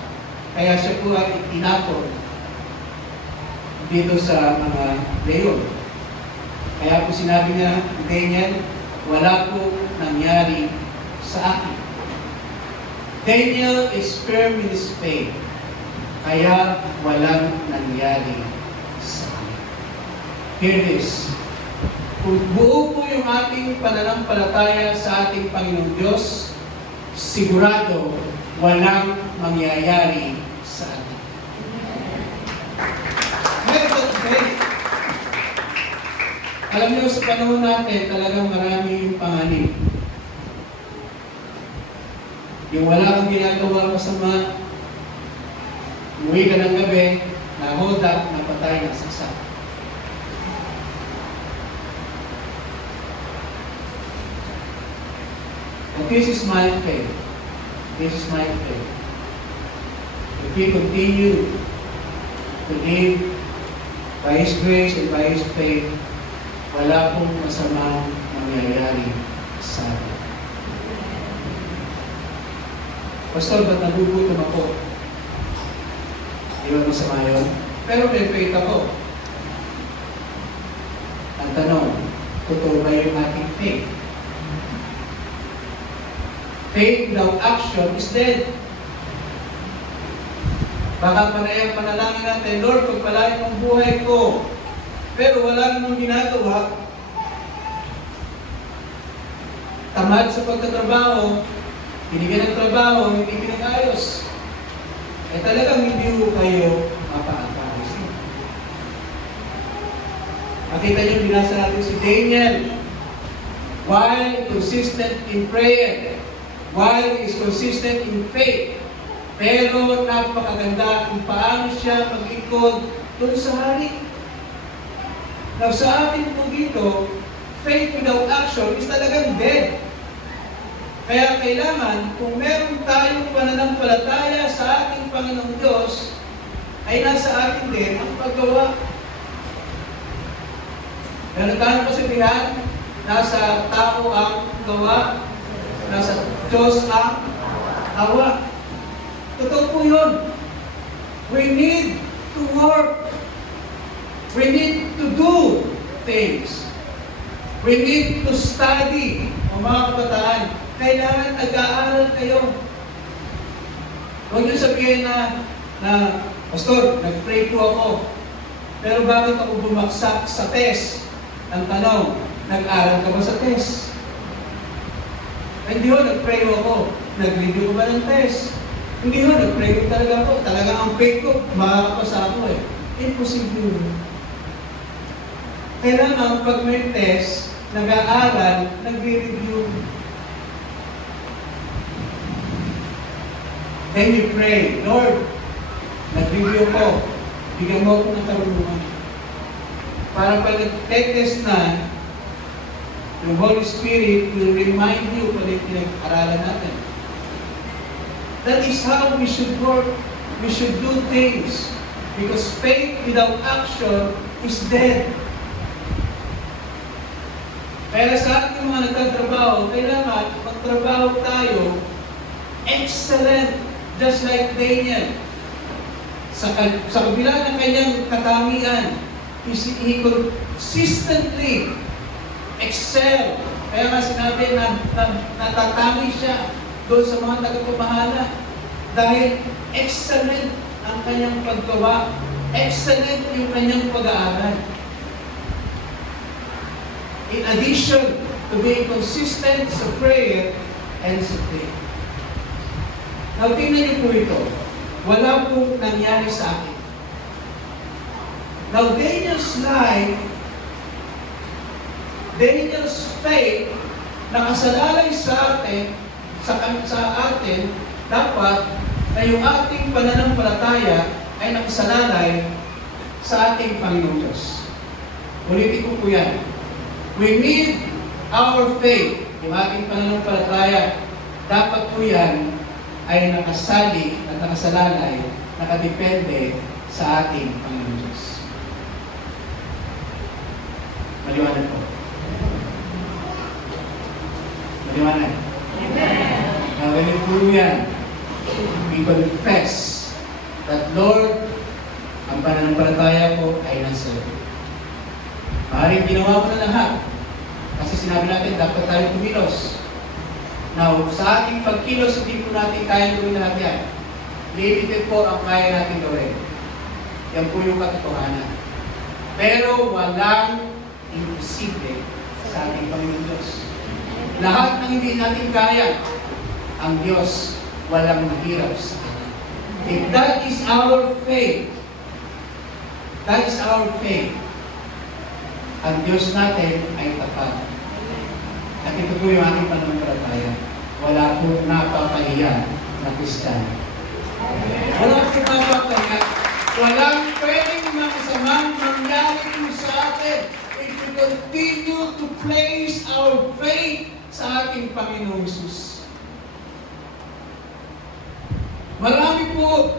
Kaya siya po ay itinapon dito sa mga leon. Kaya po sinabi niya, Daniel, wala po nangyari sa akin. Daniel is firm in his faith. Kaya walang nangyari sa akin. Hear this. Kung buo po yung ating pananampalataya sa ating Panginoong Diyos, sigurado walang mangyayari sa atin. Alam niyo, sa panahon natin, talagang marami yung panganib. Yung wala kang ginagawa masama, umuwi ka ng gabi, na-hold up, napatay, nasaksak. But this is my faith. This is my faith. If we continue to live by His grace and by His faith, wala pong masamang mangyayari sa atin. Pastor, ba't nagugutom ako? Di ba masama yun? Pero may faith ako. Ang tanong, totoo ba yung ating faith? Faith without action is dead. Baka panayang panalangin natin, Lord, pagpalain ang buhay ko. Pero wala namang ginagawa. Tamad sa pagtatrabaho, binigyan ng trabaho, hindi pinag-ayos. Eh talagang hindi mo kayo mapaatayos. Makita niyo, binasa natin si Daniel. While consistent in prayer, while he is consistent in faith, pero napakaganda kung paano siya mag-ikot doon sa hari. Now, sa atin po dito, faith without action is talagang dead. Kaya kailangan, kung meron tayong pananampalataya sa ating Panginoong Diyos, ay nasa atin din ang paggawa. Meron tayong kasabihan, nasa tao ang gawa, nasa Diyos ang awa. Totoo po yun. We need to work. We need to do things. We need to study. O mga kabataan, kailangan nag-aaral kayo. Huwag niyo sabihin na Pastor, nag-pray po ako. Pero bakit ako bumaksak sa test? Ang tanong, nag-aral ka ba sa test? Hindi ho, nag-pray ako. Nag-review ko ba ng test? Hindi ho, nag-pray ko talaga ako. Talagang ang faith ko, makakapasa ako eh. Imposible yun. Kailangan pag may test, nag-aaral, nag-review. Then you pray, Lord, nag-review ko. Bigyan mo ako ng karunungan. Para pag nag-test na, yung Holy Spirit will remind you kung yung pinag-aralan natin. That is how we should work. We should do things. Because faith without action is dead. Kaya sa ating mga nagtatrabaho, kailangan magtrabaho tayo excellent, just like Daniel. Sa kabila ng kanyang katamian, he consistently excel. Kaya nga sinabi na natatami siya doon sa mga tagapamahala. Dahil excellent ang kanyang paggawa, excellent yung kanyang pag-aaral. In addition, to be consistent sa prayer and sa faith. Now, tingnan niyo po ito. Wala pong nangyari sa akin. Now, Daniel's life, Daniel's faith, nakasalalay sa atin, dapat na yung ating pananampalataya ay nakasalalay sa ating Panginoon Diyos. Ulitin ko po yan. We need our faith, yung ating pananampalataya, dapat po yan ay nakasali at nakasalalay, nakadepende sa ating Panginoon Diyos. Maliwanag po. Maliwanag. Now, when we prove yan, we confess that, Lord, ang pananampalataya ko ay nasa iyo. Maaaring ginawa ko na lahat. Kasi sinabi natin, dapat tayo kumilos. Now, sa ating pagkilos, hindi po natin kaya gawin lahat yan. Limited po ang kaya natin gawin. Yan po yung katotohanan. Pero walang imposible sa ating Panginoon Diyos. Lahat ng hindi natin kaya, ang Diyos walang mahirap sa atin. If that is our faith, that is our faith, ang Diyos natin ay tapat. At ito po yung ating pananampalataya. Wala po napapahiya na Kristiyano. Wala po napapahiya. Walang pwedeng makasamang mangyari po sa atin if we continue to place our faith sa ating Panginoong Jesus. Marami po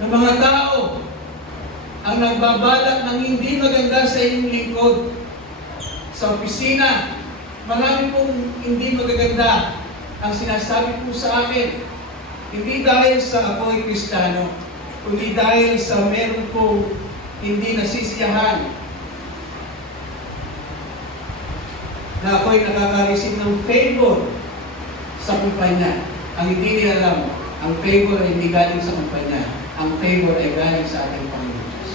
na mga tao ang nagbabalak ng hindi maganda sa inyong lingkod. Sa opisina, marami pong hindi magaganda ang sinasabi po sa akin. Hindi dahil sa ako ay Kristiyano, kundi dahil sa meron po hindi nasisiyahan na ako ay nakaka-receive ng favor sa kumpanya. Ang hindi nila alam, ang favor ay hindi galing sa kumpanya. Ang favor ay galing sa ating Panginoon Diyos.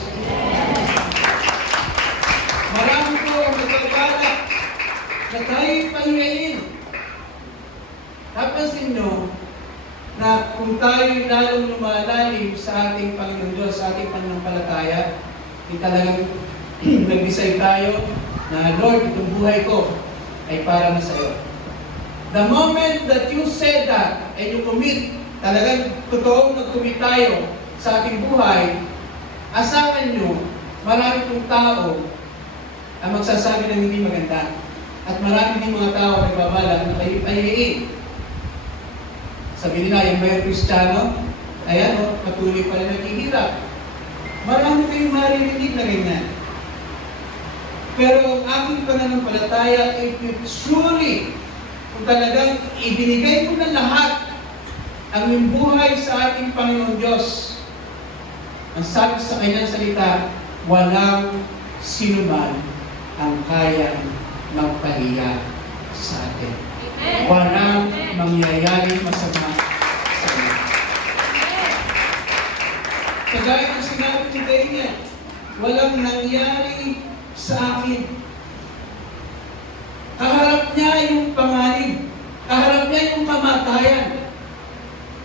Marami po ang nagbabalak na tayo'y pahingayin. Napansin nyo na kung tayo'y lalong lumalalim sa ating Panginoon Diyos, sa ating pananampalataya, talagang nag-decide tayo na, Lord, itong buhay ko ay para na sa iyo. The moment that you said that and you commit, talagang totoong nag-commit tayo sa ating buhay, asahan nyo, marami pong tao ang magsasabi ng hindi maganda. At marami din mga tao nagbabalak na kayo pahihiin. Sabi nila, yung may Kristiyano, ayan o, patuloy pa rin naghihirap. Marami kayong maririnig na ganyan. Pero ang aking pananampalataya, if you truly, kung talagang ibinigay mo na lahat ang iyong buhay sa ating Panginoon Diyos, ang sabi sa kanyang salita, walang sinuman ang kayang magpahiya sa atin. Amen. Walang mangyayaring masama sa atin. Kagaya ng sinabi ni Daniel, walang nangyari sa akin. Kaharap niya yung panganib. Kaharap niya yung kamatayan.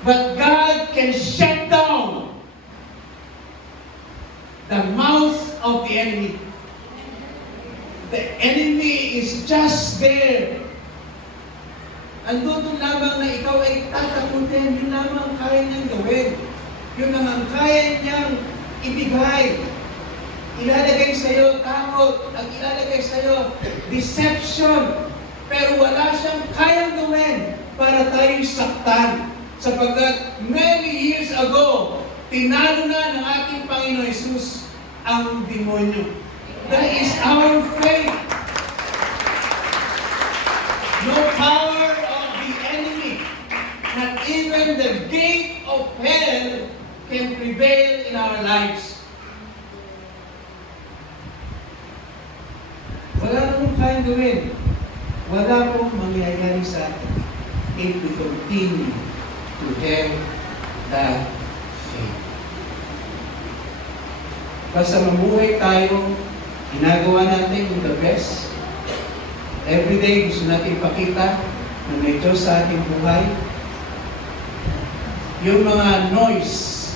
But God can shut down the mouth of the enemy. The enemy is just there. Andun lamang na ikaw ay tatakutin. Yun lamang kaya niyang gawin. Yun ang kaya niyang ibigay. Ilalagay sa iyo takot. Ang ilalagay sa iyo deception. Pero wala siyang kayang gawin para tayo saktan. Sapagkat many years ago, tinalo na ng ating Panginoon Jesus ang demonyo. That is our faith. No power of the enemy, not even the gate of hell, can prevail in our lives. Wala namang kayang gawin. Wala pong mangyayari sa atin if we continue to have that faith. Basta mamuhay tayo ginagawa natin yung the best. Every day, gusto natin ipakita na may Diyos sa ating buhay. Yung mga noise,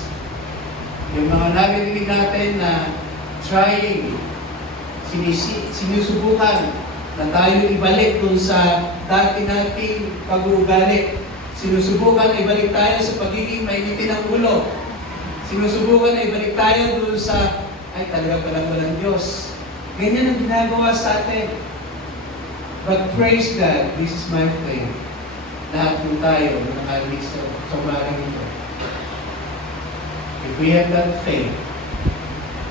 yung mga narinig natin na trying, sinusubukan na tayo ibalik dun sa dati nating pag-uugali. Sinusubukan na ibalik tayo sa pagiging mainitin ng ulo. Sinusubukan na ibalik tayo dun sa, ay talaga walang Diyos. Ganyan ang ginagawa sa atin. But praise God, this is my faith. Lahat ng tayo na nakalilig sa umagang ito. If we have that faith,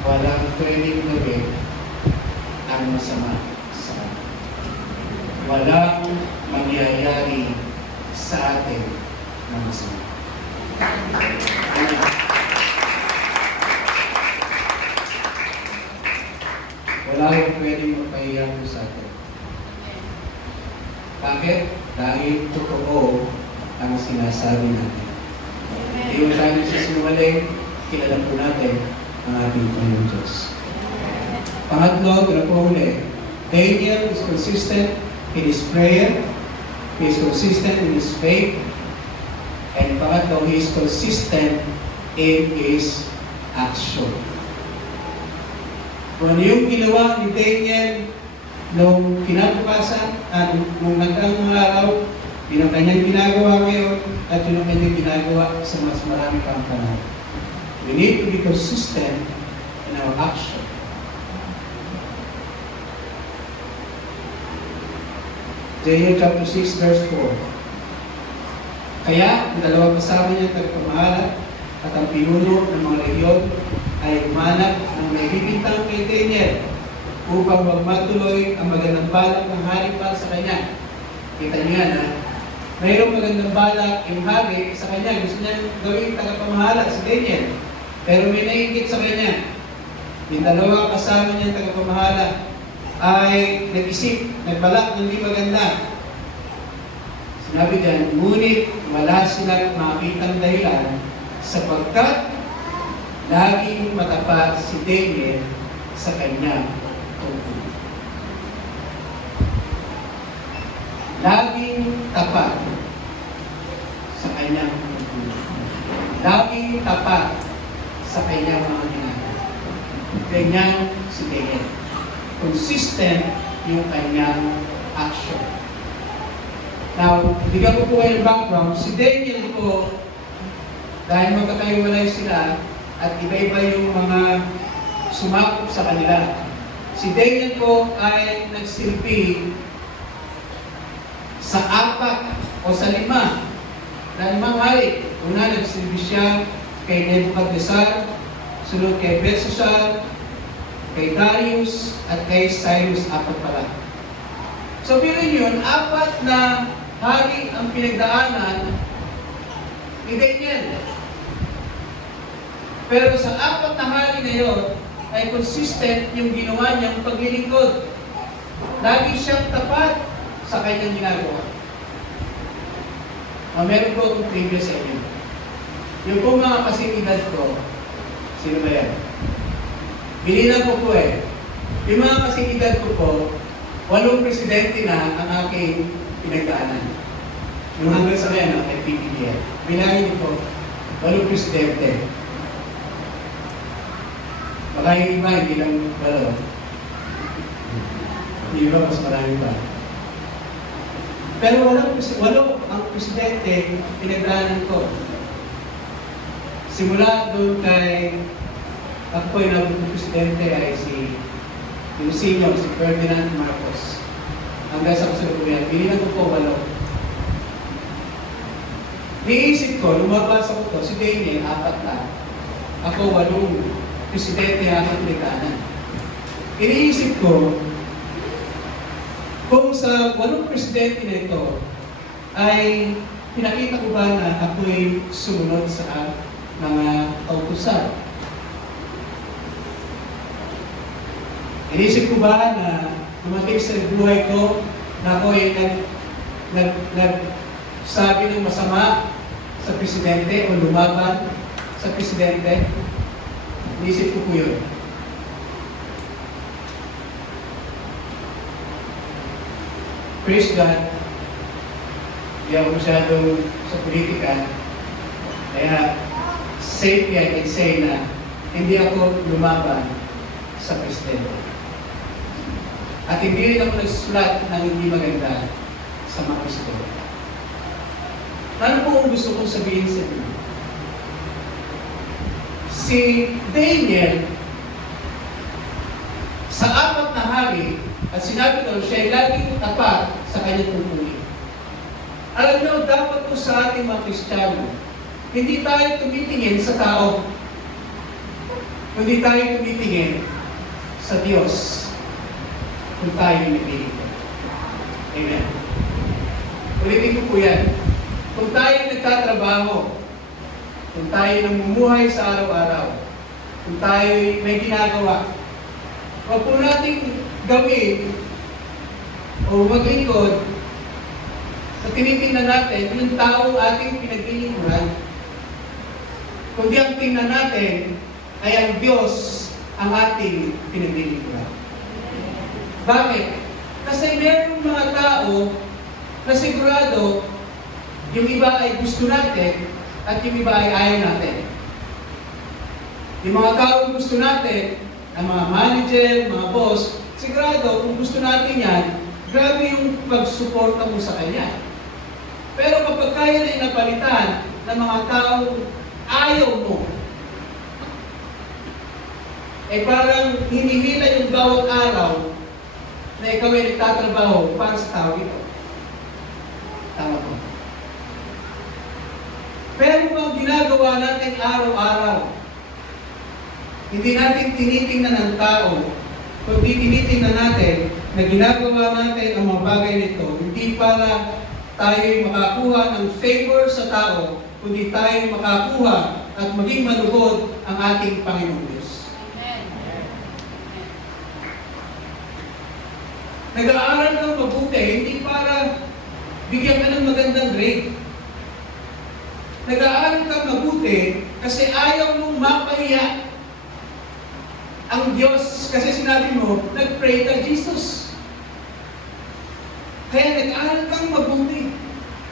walang pwedeng gawin ang masama sa atin. Walang mangyayari sa atin na masama. Wala akong pwedeng mapahiya mo sa atin. Bakit? Dahil totoo ang sinasabi natin. Hindi mo tayo nagsisinungaling, kilala po natin ang ating Panginoon Diyos. Pangatlo, pinapahuli, Daniel is consistent in his prayer, he is consistent in his faith, and pangatlo, he is consistent in his action. Kung ano yung ginawa ni Daniel nung kinabukasan, nung nagdaang mga araw, yun ang kanyang ginagawa ngayon, at yun ang kanyang ginagawa sa mas marami pang panahon. We need to be consistent in our action. Daniel chapter 6, verse 4. Kaya, ang dalawang kasama niya tagapamahala at ang pinuno ng mga lehiyon ay umanap ng may bibintang kay Daniel upang magmatuloy ang magandang balak ng hari para sa kanya. Kita niyo na, mayroong magandang balak yung hari sa kanya. Gusto niya gawing tagapamahala si Daniel. Pero may naingit sa kanya. Yung dalawang kasama niya tagapamahala ay nag-isip, nagbalak ng hindi maganda. Sinabi diyan, ngunit wala silang makitang dahilan sapagkat laging matapat si Daniel sa kanya. Laging tapat sa kanyang tungkulin. Laging tapat sa kanyang mga ginagawa. Ganyan si Daniel. Consistent yung kanyang action. Now, bigyan ko po kayo ng background. Si Daniel po, dahil magkakaiwalay sila at iba-iba yung mga sumakop sa kanila. Si Daniel po ay nagsilbi sa 4 o sa 5 na 5 hari. Una, nagsilbi siya kay Nebuchadnezzar, sunod kay Belshazzar, kay Darius, at kay Cyrus, 4 pala. So, bilhin yun, 4 na hari ang pinagdaanan ni Daniel. Pero sa 4 na hari na yun, ay consistent yung ginawa niyang paglilingkod. Lagi siyang tapat sa kanyang ginagawa. Meron ko akong trivia sa inyo. Yung po mga kasingidad ko, sino ba yan? Binilang ko po eh. Yung mga kasingidad ko po, 8 presidente na ang aking pinagdaanan. Yung hanggang sa ngayon, kay PBBM. Bilangin ko po, 8 presidente. Baka yung iba, hindi lang balo. Yung iba, mas marami pa. Pero 8 ang presidente pinagdaanan ko. Simula doon kay ako po yung nabot presidente ay yung senior, si Ferdinand Marcos. Hanggang sa kasalukuyan, binilang ko po 8. Niisip ko, lumabas ako to, si Daniel, 4 na. Ako, 8 presidente ang pinagdaanan. Iniisip ko, kung sa 8 presidente na ito, ay pinakita ko ba na ako'y sumunod sa mga kautusan? Inisip ko ba na dumating sa buhay ko na ako ay nagsabi ng masama sa presidente o lumaban sa presidente? Inisip ko po yun. praise God, hindi ako masyadong sa politika, kaya safely I can say na hindi ako lumaban sa presidente. At hindi rin ako nagsulat ng hindi maganda sa mga presidente. Ano po ang gusto kong sabihin sa inyo? Si Daniel, sa 4 na hari, at sinabi ko, siya ay laging tapat sa kanyang tungkulin. Alam niyo, dapat po sa ating mga Kristiyano, hindi tayo tumitingin sa tao, kundi tayo tumitingin sa Diyos kung tayo pinipili ko. Amen. Ulitin ko po yan. Kung tayo nagtatrabaho, kung tayo namumuhay sa araw-araw, kung tayo may ginagawa, huwag po nating gawin o maglingkod sa tinitingnan natin yung tao ating pinaglilingkuran. Kundi ang tingnan natin ay ang Diyos ang ating pinaglilingkuran. Bakit? Kasi mayroong mga tao na sigurado yung iba ay gusto natin at yung iba ay ayaw natin. Yung mga tao gusto natin, ang mga manager, mga boss, sigurado kung gusto natin yan, grabe yung pagsuporta mo sa kanya. Pero kapag kaya na inapalitan ng mga tao ayaw mo, eh parang hinihila yung bawat araw na ikaw ay nagtatrabaho para sa tao ito. Tama po. Pero kung ginagawa natin araw-araw, hindi natin tinitingnan ng tao, kundi tinitingnan natin na ginagawa natin ang mga bagay nito, hindi para tayo makakuha ng favor sa tao, kundi tayo makakuha at maging malugod ang ating Panginoon Diyos. Nag-aaral ng mabuti, hindi para bigyan ka ng magandang grade. Nag-aaral kang mabuti kasi ayaw mong mapahiya ang Diyos. Kasi sinabi mo, nag-pray ka Jesus. Kaya nag-aaral kang mabuti.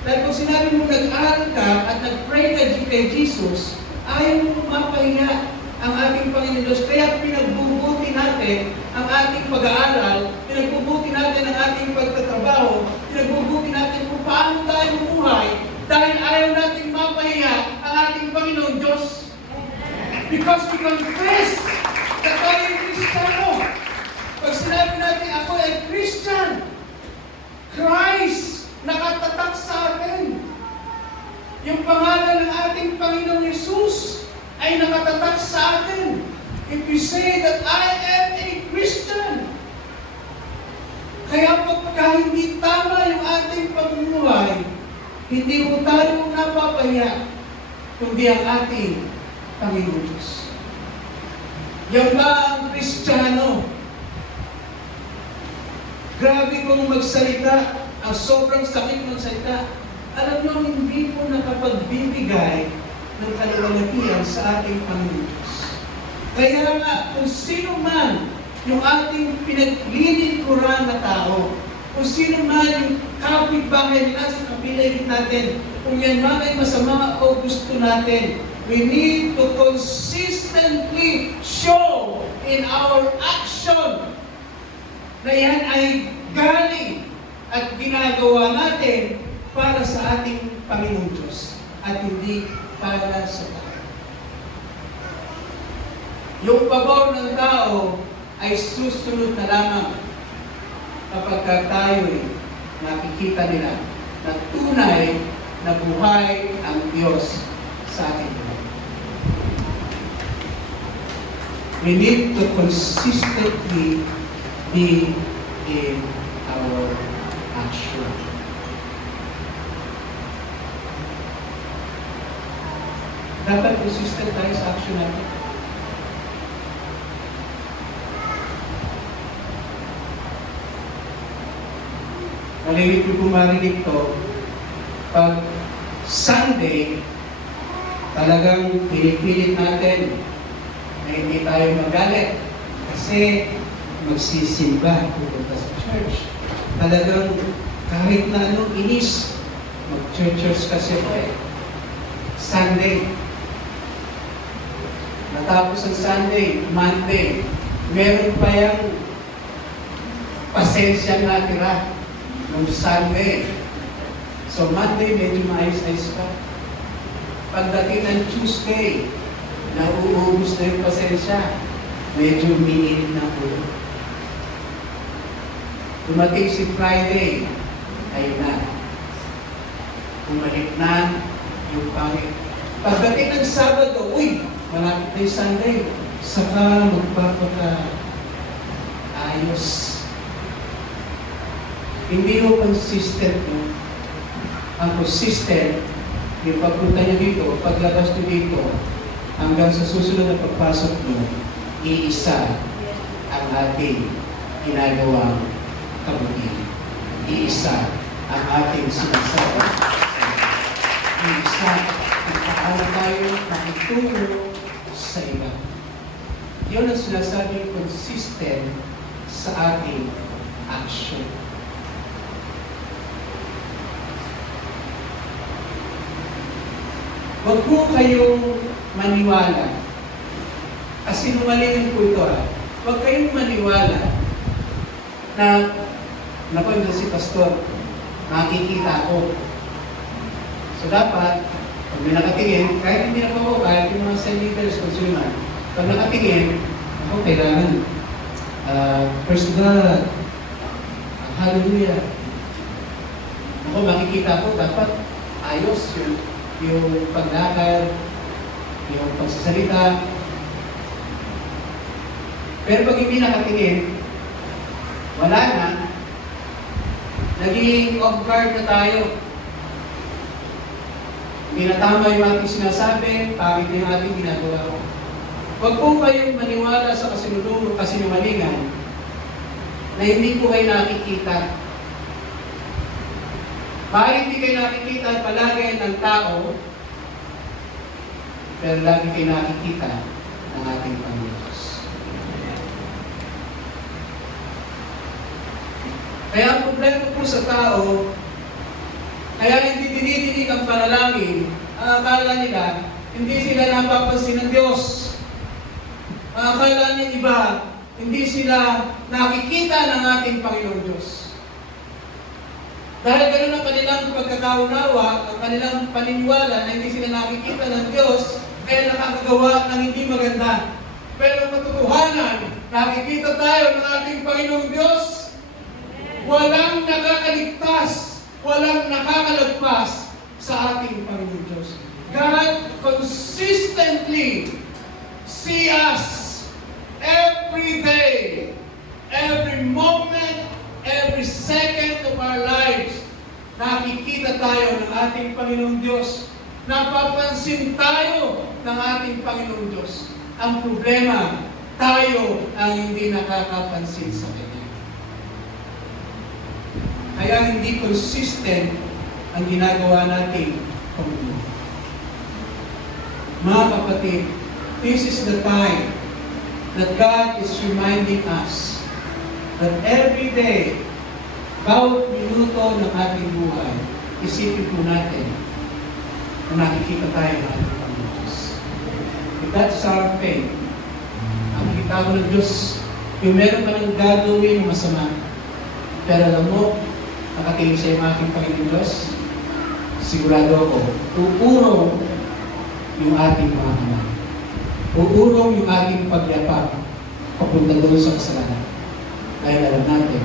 Dahil kung sinabi mo nag-aaral ka at nag-pray ka kay Jesus, ayaw mong mapahiya ang ating Panginoon Diyos. Kaya pinagbubuti natin ang ating pag-aaral, pinagbubuti natin ang ating pagtatrabaho, pinagbubuti natin kung paano tayo mamuhay dahil ayaw natin mapahiya ang ating Panginoon Diyos. Because we confess na tayo ay Kristiyano. Pag sinabi natin ako ay Christian, Christ nakatatak sa atin. Yung pangalan ng ating Panginoong Jesus ay nakatatak sa atin. If you say that I am a Christian, kaya pagka hindi tama yung ating pamumuhay, hindi mo tayo napapahiya, kundi ang ating Panginoon Diyos. Yung ba ang Kristiyano? Grabe kong magsalita, ang sobrang sakit magsalita. Alam nyo, hindi po nakapagbibigay ng kaluwalhatian sa ating Panginoon Diyos. Kaya nga, kung sino man yung ating pinaglilingkuran na tao, kung sino man yung kapitbahay nila sa kapiligid natin, kung yan man ay masama o gusto natin, we need to consistently show in our action na yan ay galing at ginagawa natin para sa ating Panginoon Diyos at hindi para sa tao. Yung pabor ng tao ay susunod na lamang kapag tayo nakikita nila na tunay na buhay ang Diyos sa ating buhay. We need to consistently be in our action. Dapat consistent tayo sa action natin. Malimit ko marinig to, pag Sunday, talagang pinipilit natin na hindi tayo magalit kasi magsisimba pupunta sa church. Talagang Kahit na anong inis, mag-church kasi ako eh. Sunday. Natapos ang Sunday, Monday, meron pa yung pasensya natira nung Sunday. So Monday, medyo maayos-ayos pa. Pagdating ng Tuesday, nauubos na yung pasensya. Medyo miniin na po. Dumating si Friday, ayun na. Bumalik na yung pangit. Pagdating ng Sabado, uy, malapit na yung Sunday. Saka magpapaka-ayos. Hindi mo consistent, no? Ang consistent, yung pagpunta nyo dito, paglabas nyo dito, hanggang sa susunod na pagpasok nyo, iisa ang ating ginagawang kabutihan. Iisa ang ating sinasabi. Iisa ang paano tayo makitulong sa iba. Yun ang sinasabing consistent sa ating action. Huwag po kayong maniwala. Kasi numaling po ito. Huwag kayong maniwala na naku, si pastor, makikita ko. So dapat, pag may nakatingin, kahit hindi na po, kahit yung mga cell leaders, consumer, pag nakatingin, ako kailangan, praise God, hallelujah. Ako makikita ko, dapat ayos yung paglakad, yung pagsasalita. Pero pag hindi nakatingin, wala na, naging off guard na tayo. Hindi na tama yung ating sinasabi, pangit yung ating ginagawa. Huwag po kayong maniwala sa kasinungalingan na hindi po kayo nakikita. Bakit hindi kayo nakikita palagi ng tao, pero lagi kayo nakikita ng ating Panginoon. Kaya ang problema po sa tao, kaya hindi dinidinig ang panalangin, ang akala nila, hindi sila napapansin ng Diyos. Ang akala ng iba, hindi sila nakikita ng ating Panginoon Diyos. Dahil ganoon ang kanilang pagkakaunawa, ang kanilang paniniwala na hindi sila nakikita ng Diyos, kaya nakakagawa ng hindi maganda. Pero katotohanan, nakikita tayo ng ating Panginoong Diyos. Walang nakakaligtas, walang nakakalagpas sa ating Panginoong Diyos. God consistently see us every day, every moment, every second of our lives. Nakikita tayo ng ating Panginoong Diyos. Napapansin tayo ng ating Panginoong Diyos. Ang problema, tayo ang hindi nakakapansin sa Kanya. Kaya hindi consistent ang ginagawa nating Panginoon. Mga kapatid, this is the time that God is reminding us that every day, bawat minuto ng ating buhay, isipin po natin na nakikita tayo ng ating Panginoon Diyos. If that's our faith, ang kita ko ng Diyos, yung meron ka ng gagawin masama, pero alam mo, nakatingin siya yung ating Panginoon Diyos, sigurado ako, uurong yung ating mga kamay. Uurong yung ating pagyapa papunta doon sa kasalanan. Dahil alam natin,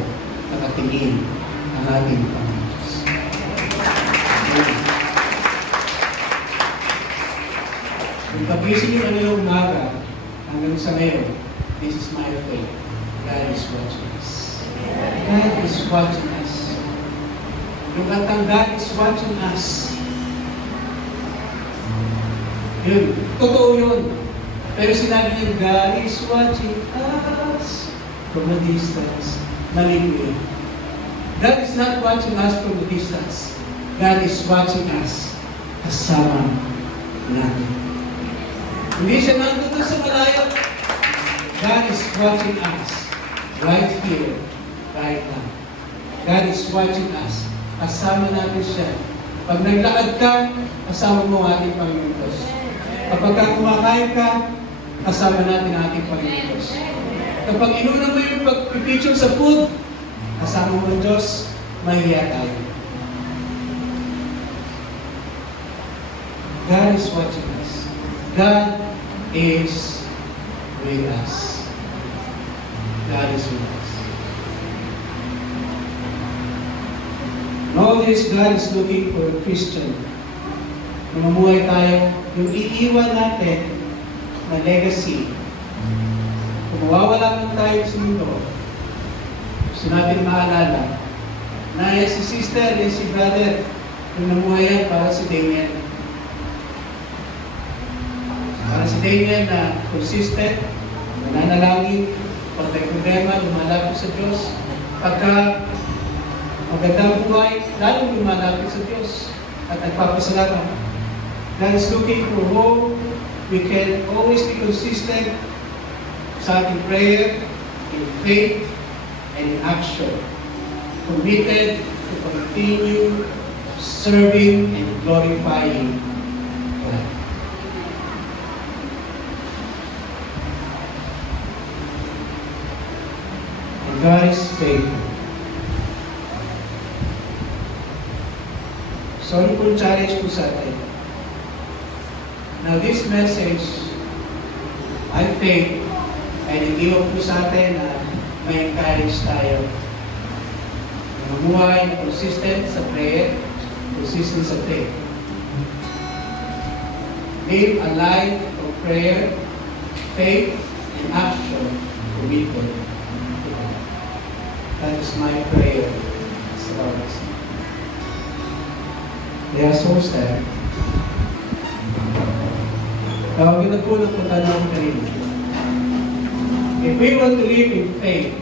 nakatingin ang ating Panginoon Diyos. Kung pagising yung kanilang umaga, hanggang sa ngayon, this is my faith. God is watching us. God is watching us. Yung kantang God is watching us. Yun, totoo yun. Pero sinabi niya, God is watching us from a distance. Mali po yun. God is not watching us from a distance. God is watching us kasama natin. Hindi siya nandun sa malayo. God is watching us right here, right now. God is watching us kasama natin siya. Pag naglakad ka, kasama mo ang ating Panginoon Diyos. Kapag ka kumakain ka, kasama natin ang ating Panginoon Diyos. Kapag inuna mo yung pag-picture sa food, kasama mo ang Diyos, mahihiya tayo. God is watching us. God is with us. God is with us. Nowadays, God is looking for a Christian. Kung mamuhay tayo, yung iiwan natin na legacy. Kung mawawala man tayo sa mundo, gusto natin maalala na yan si sister, yan si brother, yung namuhay yan para si Damien. Para si Damien na consistent, nananalangin, pag may problema, lumalapit sa Diyos. Pagka magandang buhay, lalong lumalapit sa Diyos at nagpapasalamat. God is looking for hope. We can always be consistent sa ating prayer, in faith, and in action. Committed to continue serving and glorifying God. And God is faithful. So, ano pong challenge po sa atin? Now, this message, I think, ay nag-iwan po sa atin na may encourage tayo. Mamuhay na consistent sa prayer, consistent sa faith. Live a life of prayer, faith, and action committed to God. That is my prayer. They are so sad. Tawagin na po ng patanong ko kanina. If we want to live in faith,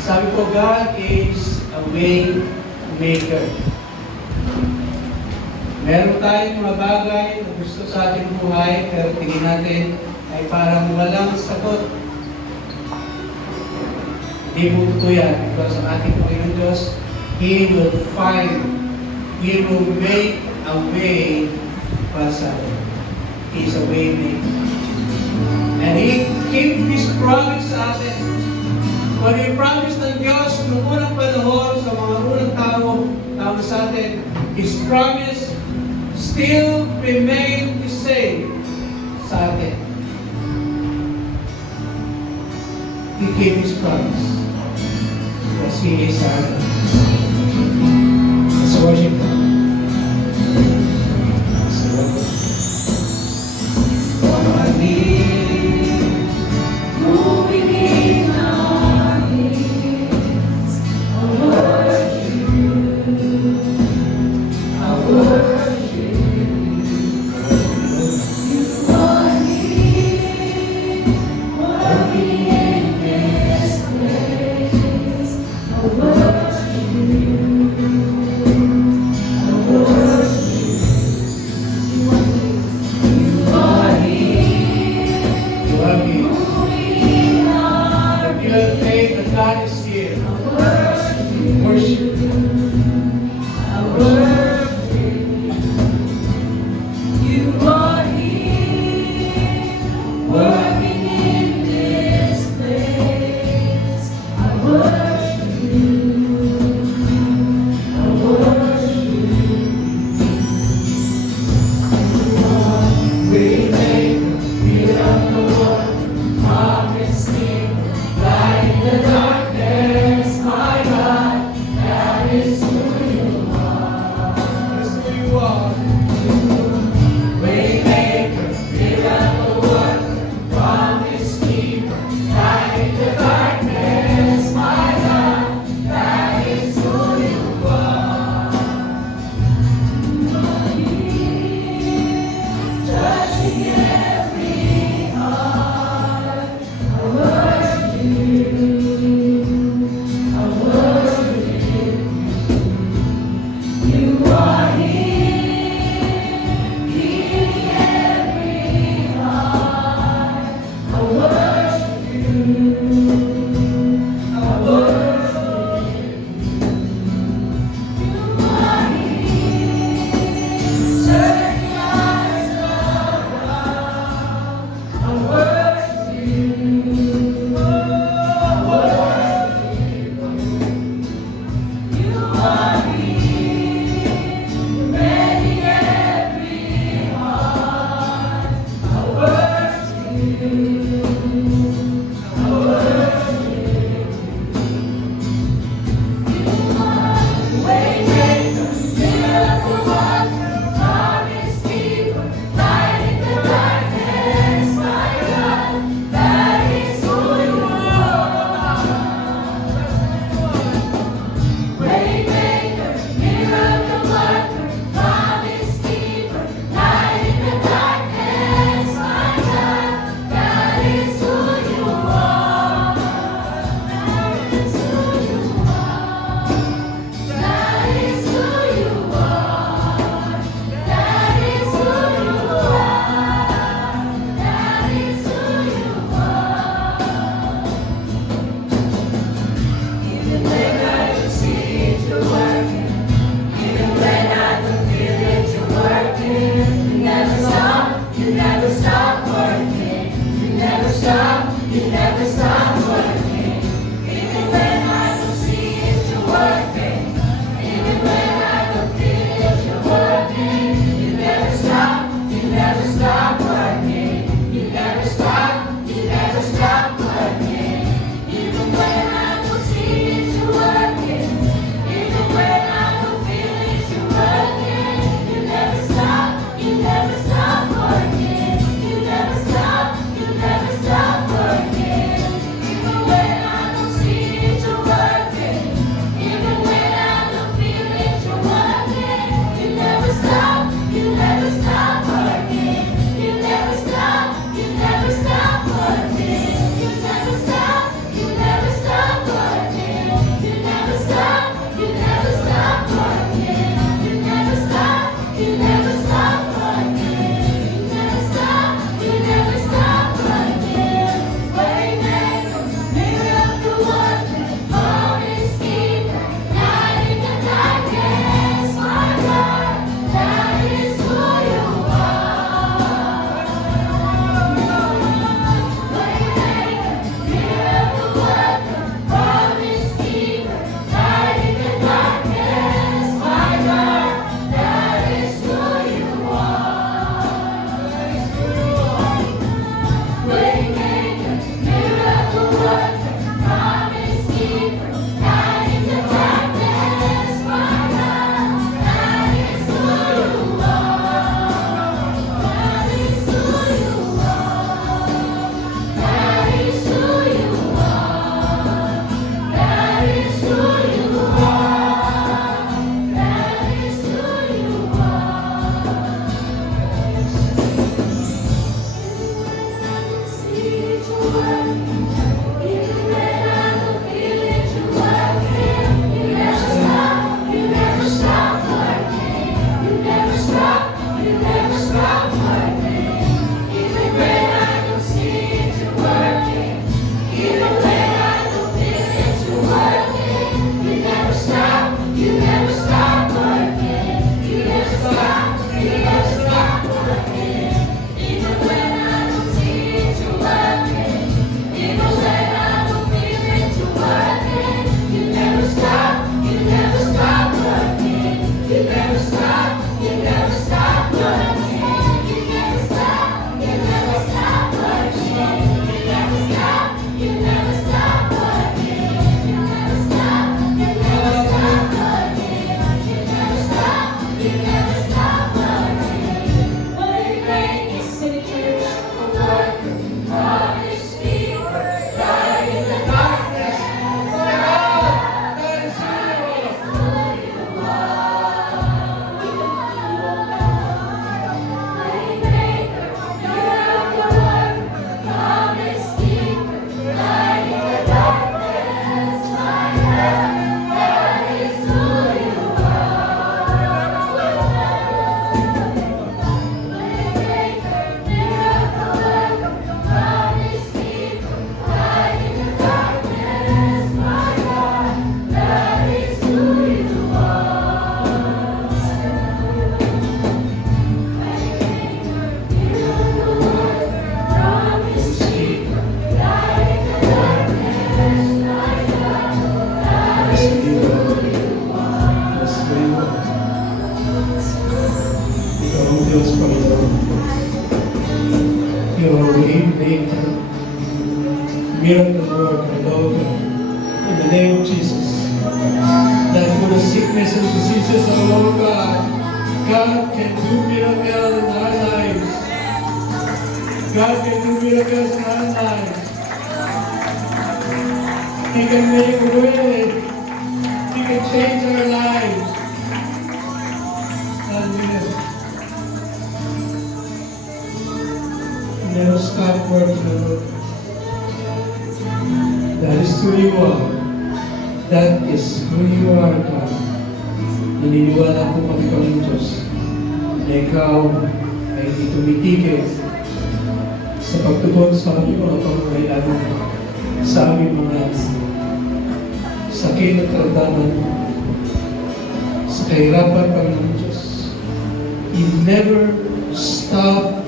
sabi ko, God is a way maker. Meron tayong mga bagay na gusto sa ating buhay, pero tingin natin ay parang walang sagot. Hindi po ito yan. Because ang ating Panginoon Diyos, He will make a way para sa atin. He is a way maker. And He gave His promise sa atin. When He promised ng Diyos noong unang panahon sa mga unang tao sa atin, His promise still remain the same sa atin. He gave His promise. Because He is our God. Let's worship God. Let's worship. I need, moving in our midst, I worship you, I worship you. You are here, working in this place, I worship you. miracle worker, Lord, in the name of Jesus. That for the sickness and diseases, oh Lord God, God can do miracles in our lives. God can do miracles in our lives. He can make a way. He can change our lives. Hallelujah. Never stop working, Lord. That is who you are. That is who you are, God. Naniniwala po kami kaming Diyos na Ikaw ay hindi tumitigil sa pagtugon sa aming mga pangangailangan, sa aming mga sakit at karamdaman, sa kahirapan, Panginoon Diyos. You never stop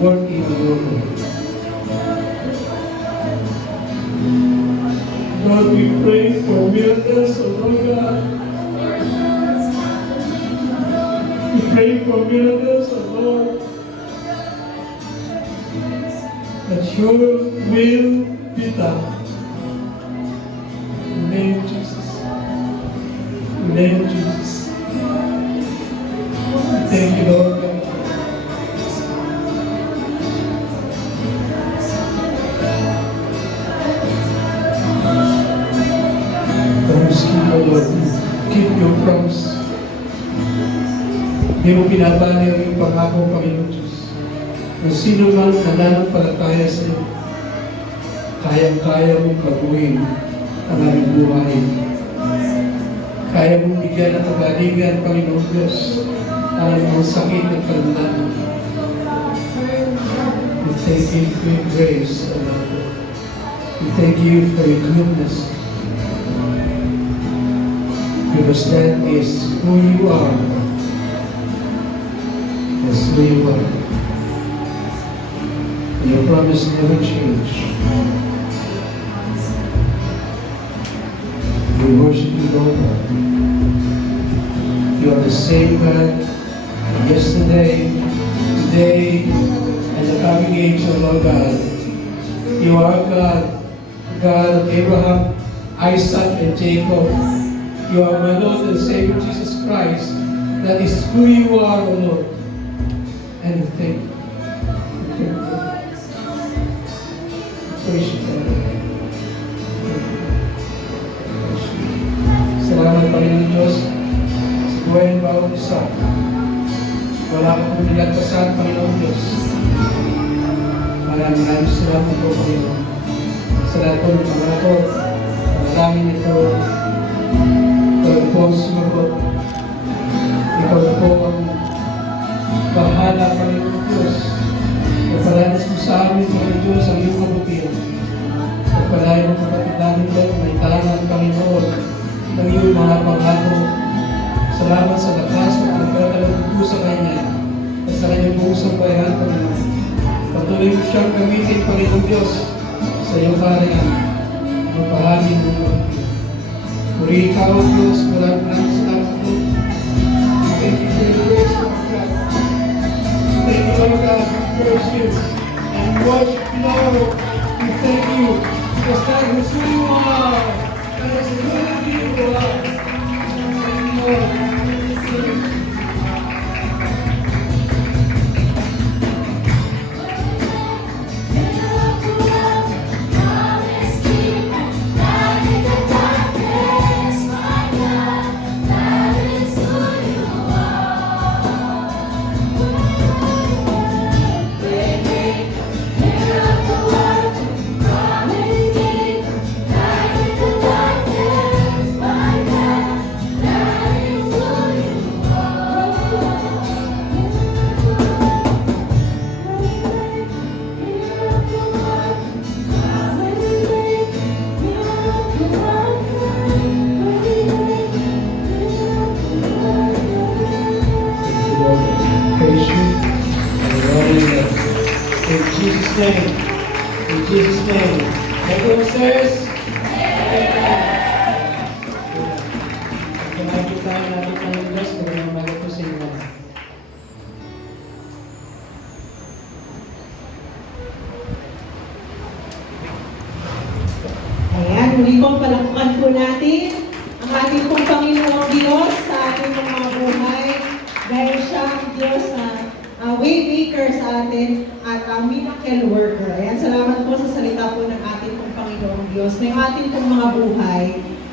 working on your way. Lord, we pray for miracles, O Lord God. We pray for miracles, O Lord. That your will be done. In the name of Jesus. In the name of Jesus. Thank you, Lord God. Promise keep, O Lord. Keep your promise. Hindi mo pinabali ang iyong pangako, Panginoon Diyos. Kung sino man nananampalataya sa iyo, kayang-kaya mong kabuhin ang aming buhay. Kaya mong bigyan ng kagalingan, Panginoon Diyos, ang aming sakit at kalunan. We thank you for your grace, O Lord. We thank you for your goodness. Because that is who you are. That's who you are. Your promise never change. We worship you, Lord. You are the same God yesterday, today, and the coming age, O Lord God. You are God, God of Abraham, Isaac, and Jacob. You are my Lord and Savior Jesus Christ. That is who you are, O Lord. And we thank you. We thank you. Praise you, Father. Salamat, Panginoon Diyos, sa buhay ng bawat isa. Wala akong nilagpasan, Panginoon Diyos. Maraming salamat po, Panginoon. Sa lahat po ng pangako, maraming ito. Ikaw po ang sumagot. Ikaw po ang bahala, Panginoon Diyos. Pagpalanas mo sa amin, Panginoon Diyos, ang iyong kabutihan. Pagpalayan mo kapatid namin doon, may talangan, Panginoon, ng iyong mga pangako. Salamat sa lakas at nagkakalang po sa Kanya at sa Kanyang buusang bayan, Panginoon. Patuloy mo siyang gamitin, Panginoon Diyos, sa iyong kariyan. Mapahali mo mo. Muli ikaw, Diyos, maraming salamat po. Thank you for the grace of God. Thank you, Lord God, we praise you and worship you, Lord. We thank you because that is who you are. That is who you are. Thank you, Lord. In Jesus' name. In Jesus' name. Everyone says, Kumain tayo natin ng Diyos, magandang umaga po sa inyo. Ayan, muli pong palakpakan po natin ang ating pong Panginoong Diyos sa ating mga buhay dahil siya ang Diyos na waymaker sa atin at miracle worker. Ayan, salamat po sa salita po ng ating pong Panginoong Diyos. Na yung ating pong mga buhay,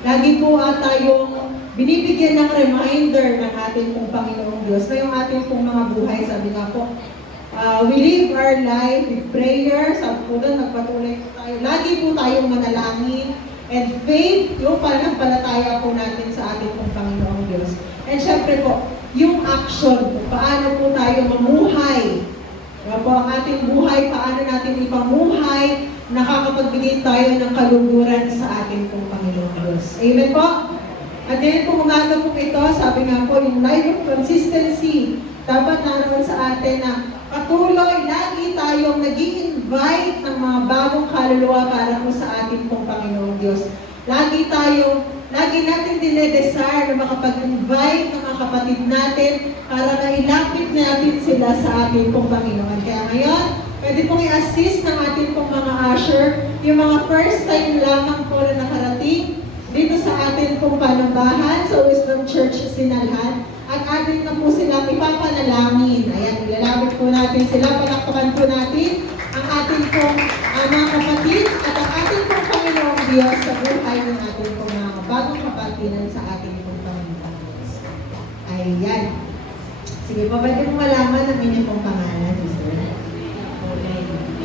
lagi po tayong binibigyan ng reminder ng ating pong Panginoong Diyos. Na yung ating pong mga buhay, sabi nga po, we live our life with prayer. Sabi po doon, nagpatuloy po tayo. Lagi po tayong manalangin. And faith, yung pananampalataya po natin sa ating pong Panginoong Diyos. And syempre po, yung action, paano po tayo mamuhay. Po, ang ating buhay, paano natin ipamuhay, nakakapagbigay tayo ng kaluguran sa ating pong Panginoong Diyos. Amen po? At then kung umaga po ito, sabi nga po, yung life of consistency, dapat naroon sa atin na patuloy, lagi tayong nag-i-invite ng mga bagong kaluluwa para po sa ating pong Panginoong Diyos. lagi natin dinedesire na makapag-invite ng mga kapatid natin para mailapit natin sila sa ating pong Panginoon. Kaya ngayon, pwede pong i-assist ng ating pong mga usher, yung mga first time lamang po na nakarating dito sa ating pong panambahan sa Wisdom Church Sinalhan. At atin na po sila ipapanalangin. Ayan, ilalapit po natin sila, palakpakan po natin ang ating pong mga kapatid at ang ating pong Panginoong Diyos sa buhay ng ating pong mga bagong kapatiran sa ating pong Panginoon. Ayan. Sige po, pwede mo malaman ang inyong pong pangalan, Sister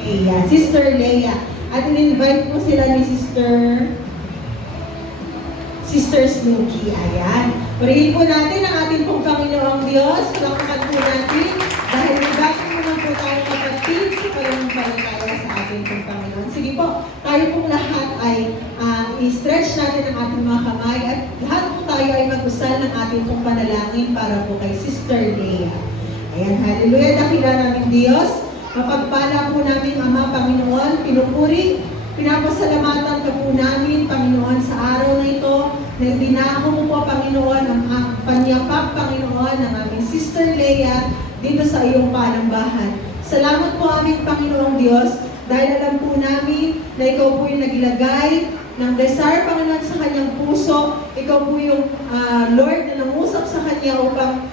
Leia. Sister Leia. At in-invite po sila ni Sister Snooki. Ayan. Purihin po natin ang ating pong Panginoong Diyos. Palakpakan po natin dahil nagbakin naman po tayo kapatid sa pananampalataya sa ating pong Panginoon. Sige po, tayo pong lahat ay i-stretch natin ang ating mga kamay at lahat po tayo ay mag-usal ng ating pong panalangin para po kay Sister Leia. Ayan, hallelujah. Dakila namin Diyos. Mapagpala po namin Ama Panginoon, pinupuri, pinapasalamatan ka po namin, Panginoon, sa araw na ito, na dinako mo po, Panginoon, ang panyapak, Panginoon, ng aming Sister Leia dito sa iyong panambahan. Salamat po aming Panginoong Diyos, dahil alam po namin na ikaw po yung naglagay ng desire, Panginoon, sa kanyang puso. Ikaw po yung Lord na nangusap sa kanya upang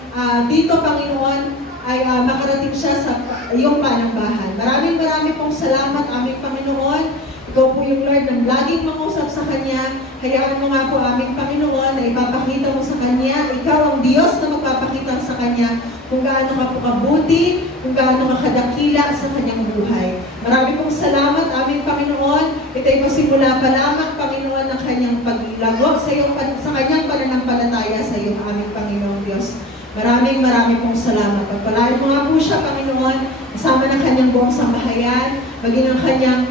dito, Panginoon, ay makarating siya sa iyong panambahan. Maraming pong salamat, aming Panginoon. Ikaw po yung Lord na laging mangusap sa Kanya. Hayaan mo nga po aming Panginoon na ipapakita mo sa Kanya. Ikaw ang Diyos na magpapakita sa Kanya kung gaano ka po kabuti, kung gaano ka kadakila sa Kanyang buhay. Maraming pong salamat, aming Panginoon. Ito'y pasimula pa lamang, Panginoon, ng Kanyang paglago sa Kanyang pananampalataya sa iyo, aming Panginoon Diyos. Maraming pong salamat. Pagpalain mo nga po siya, Panginoon, kasama ng kanyang buong sambahayan, maging ang kanyang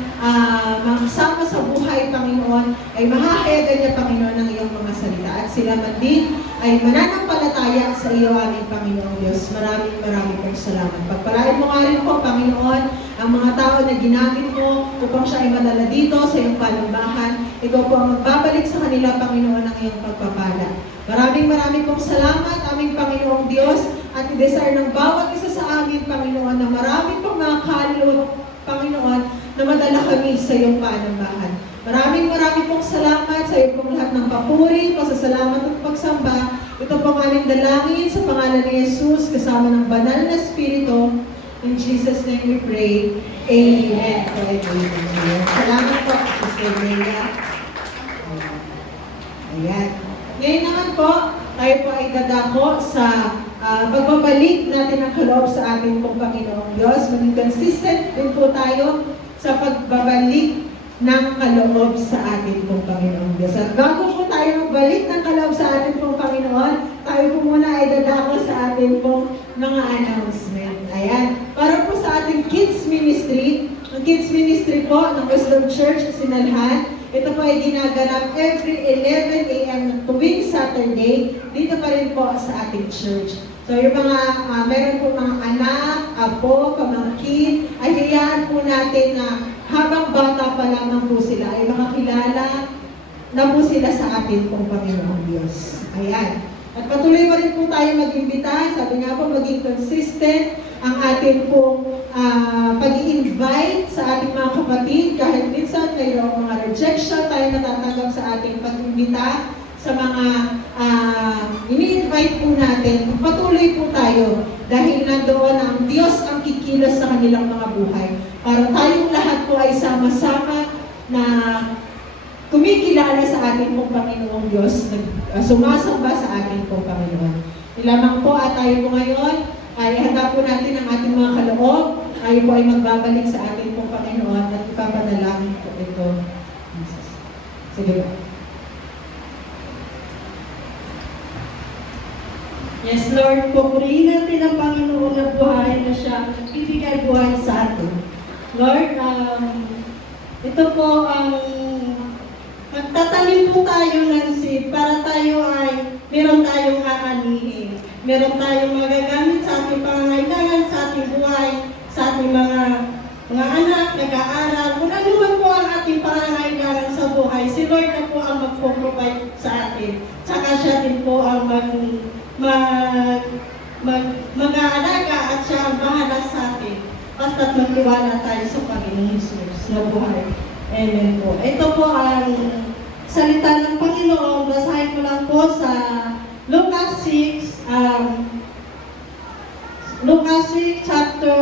mga kasama sa buhay, Panginoon, ay mahahayagan niya, Panginoon, ng iyong mga salita. At sila man din ay mananampalataya sa iyo, aming Panginoong Diyos. Maraming pong salamat. Pagpalain mo nga rin po, Panginoon, ang mga tao na ginamit mo upang siya ay madala dito sa iyong panambahan. Ikaw po ang magbabalik sa kanila, Panginoon, ng iyong pagpapala. Maraming pong salamat, aming Panginoong Diyos, at i-desire ng bawat isa sa amin, Panginoon, na marami pong mga kaluluwa, Panginoon, na madala kami sa iyong panambahan. Maraming pong salamat sa iyo pong lahat ng papuri, pasasalamat at pagsamba. Ito pong aming dalangin sa pangalan ni Jesus, kasama ng banal na Espiritu. In Jesus' name we pray. Amen. Amen. Salamat po, Sister Leia. Ayan. Ngayon naman po, tayo po ay dadako sa pagbabalik natin ang kaloob sa ating pong Panginoong Diyos. Maging consistent din po tayo sa pagbabalik ng kaloob sa ating pong Panginoong Diyos. At bago po tayo magbalik ng kaloob sa ating pong Panginoon, tayo po muna ay dadako sa ating pong mga announcement. Ayan. Para po sa ating kids ministry, ang kids ministry po ng Wisdom Church Sinalhan, ito po ay ginaganap every 11 a.m. tuwing Saturday, dito pa rin po sa ating church. So yung mga, meron po mga anak, apo, pamangkin, ay hayaan po natin na habang bata pa lamang po sila, ay makakilala na po sila sa ating pong Panginoong Diyos. Ayan. At patuloy pa rin po tayo mag-imbita, sabi nga po, maging consistent ang ating pong pag-i-invite sa ating mga kapatid. Kahit minsan mayroong mga rejection, tayo natatanggap sa ating pag-imbita sa mga ini-invite po natin. Patuloy po tayo dahil nandoon ang Diyos ang kikilos sa kanilang mga buhay. Para tayong lahat po ay sama-sama na kumikilala sa ating pong Panginoong Diyos, sumasamba sa ating pong Panginoon. Lamang po at tayo po ngayon ay handa po natin ang ating mga kaloob. Tayo po ay magbabalik sa ating pong Panginoon at ipapanalangin po ito. Sige po. Yes, Lord, pupurihin natin ang Panginoon na buhay na siya nagbibigay buhay sa atin. Lord, ito po ang magtatanim po tayo ng seed para tayo ay meron tayong aanihin. Meron tayong magagamit sa ating pangangailangan, sa ating buhay, sa ating mga anak, nag-aaral. Kung ano man po ang ating pangangailangan sa buhay, si Lord na po ang magtiwala tayo sa Panginoon Jesus na buhay. Amen po. Ito po ang salita ng Panginoon. Basahin ko lang po sa Lucas 6, Lucas 6, chapter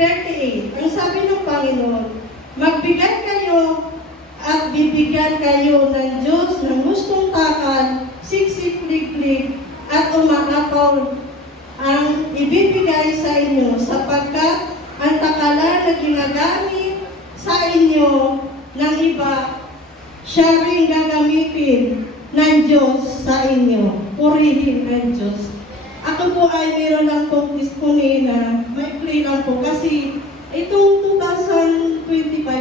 38. Ang sabi ng Panginoon, magbigay kayo at bibigyan kayo ng Diyos ng gustong takal, siksik, liglig, at umakapaw ang ibibigay sa inyo sapagkat ang takalan na ginagamit sa inyo ng iba, siya rin gagamitin ng Diyos sa inyo. Purihin ng Diyos. Ako po ay meron lang pong testimony na may play lang po kasi itong 2025,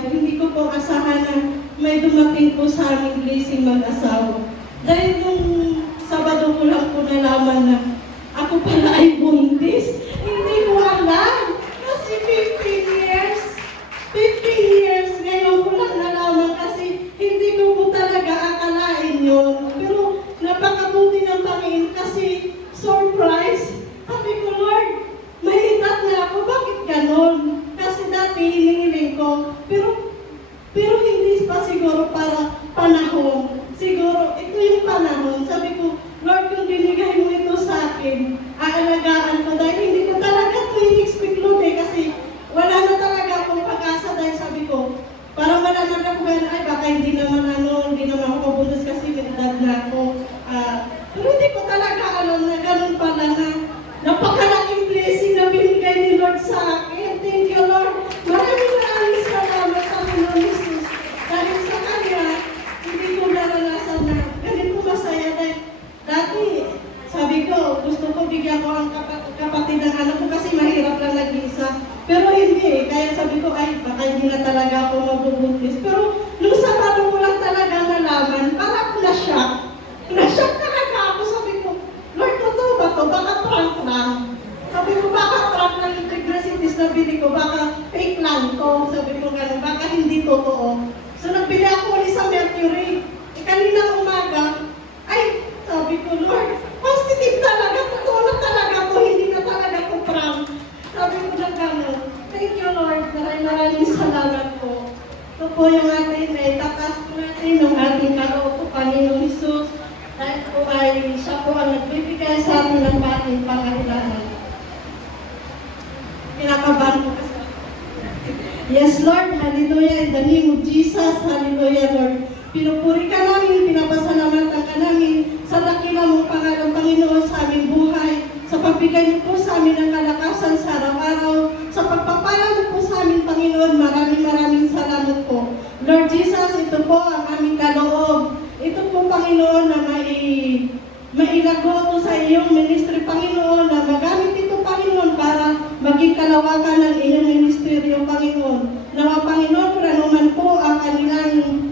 hindi ko po asahan na may dumating po sa aming blessing mag-asawa. Dahil nung Sabado ko lang po nalaman na ako pala ay buntis. Hindi ko alam. Kasi 15 years, ngayon ko lang nalaman kasi hindi ko po talaga akalain yun. Pero napakabuti ng Panginoon kasi surprise. Sabi ko, Lord, may edad na ako. Bakit ganon? Kasi dati hinihiling ko. Pero hindi pa siguro para panahon. Siguro, ito yung panahon. Sabi ko, Lord, kung binigay mo ito sa akin, aalagaan ko dahil hindi ko talaga ito in-expect, Lord, kasi wala na talaga akong pag-asa dahil sabi ko, parang wala na ako ay baka hindi naman ako pabundas kasi may edad na ako. Pero hindi ko talaga alam na ganun pala na napakalaking blessing na binigay ni Lord sa akin. Thank you, Lord. Maraming salamat sa Panginoon Jesus. Dahil sa Kanya, hindi ko naranasan na ganito masaya dahil dati, sabi ko, gusto ko bigyan ko ang kapatid ng anak ko kasi mahirap lang nag-isa. Pero hindi, kaya sabi ko, ay, baka hindi na talaga ako mabubuntis. Pero nung Sabado ko lang talaga nalaman, parang na-shock. Na-shock talaga ako, sabi ko, Lord, totoo ba to? Baka prank lang. Sabi ko, baka prank lang yung pregnancy na bili ko, baka fake lang to. Sabi ko gano'n, baka hindi totoo. So nagbili ako ulit sa Mercury. Kaninang umaga, ay, sabi ko, Lord, positive talaga, totoo na talaga to, hindi na talaga to prank. Sabi ko na gano'n, thank you, Lord, maraming salamat po. Ito po yung ating takas po natin ng ating kaloob po, Panginoon Jesus. Dahil po ay siya po ang nagbibigay sa atin ng ating pangailangan. Kinakabahan po kasi. Yes, Lord, hallelujah, in the name of Jesus, hallelujah, Lord. Pinupuri ka namin, pinapasalamatan ka namin sa dakila mong pangalan, Panginoon, sa aming buhay, sa pagbigay niyo po sa amin ng kalakasan sa araw-araw, sa pagpapala niyo po sa amin, Panginoon, maraming salamat po. Lord Jesus, ito po ang aming kaloob. Ito po, Panginoon, na mailago to sa iyong ministry, Panginoon, na magamit ito, Panginoon, para maging kalawakan ng iyong ministeryo, Panginoon. Nawa, Panginoon, kung ano man po ang kanilang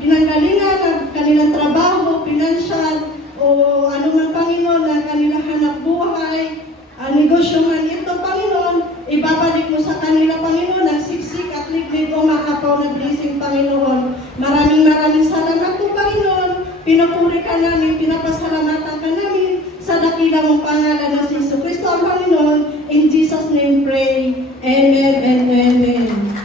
pinanggalingan ng kanilang trabaho, financial, o ano man, Panginoon, na kanilang hanap buhay, negosyo man ito, Panginoon, ibabalik mo sa kanila, Panginoon, ang siksik at liglig o makapaw na blessing, Panginoon. Maraming salamat po, Panginoon. Pinupuri ka namin, pinapasalamatan ka namin sa dakila mong pangalan na si Jesu Cristo ang Panginoon. In Jesus' name pray. Amen and amen.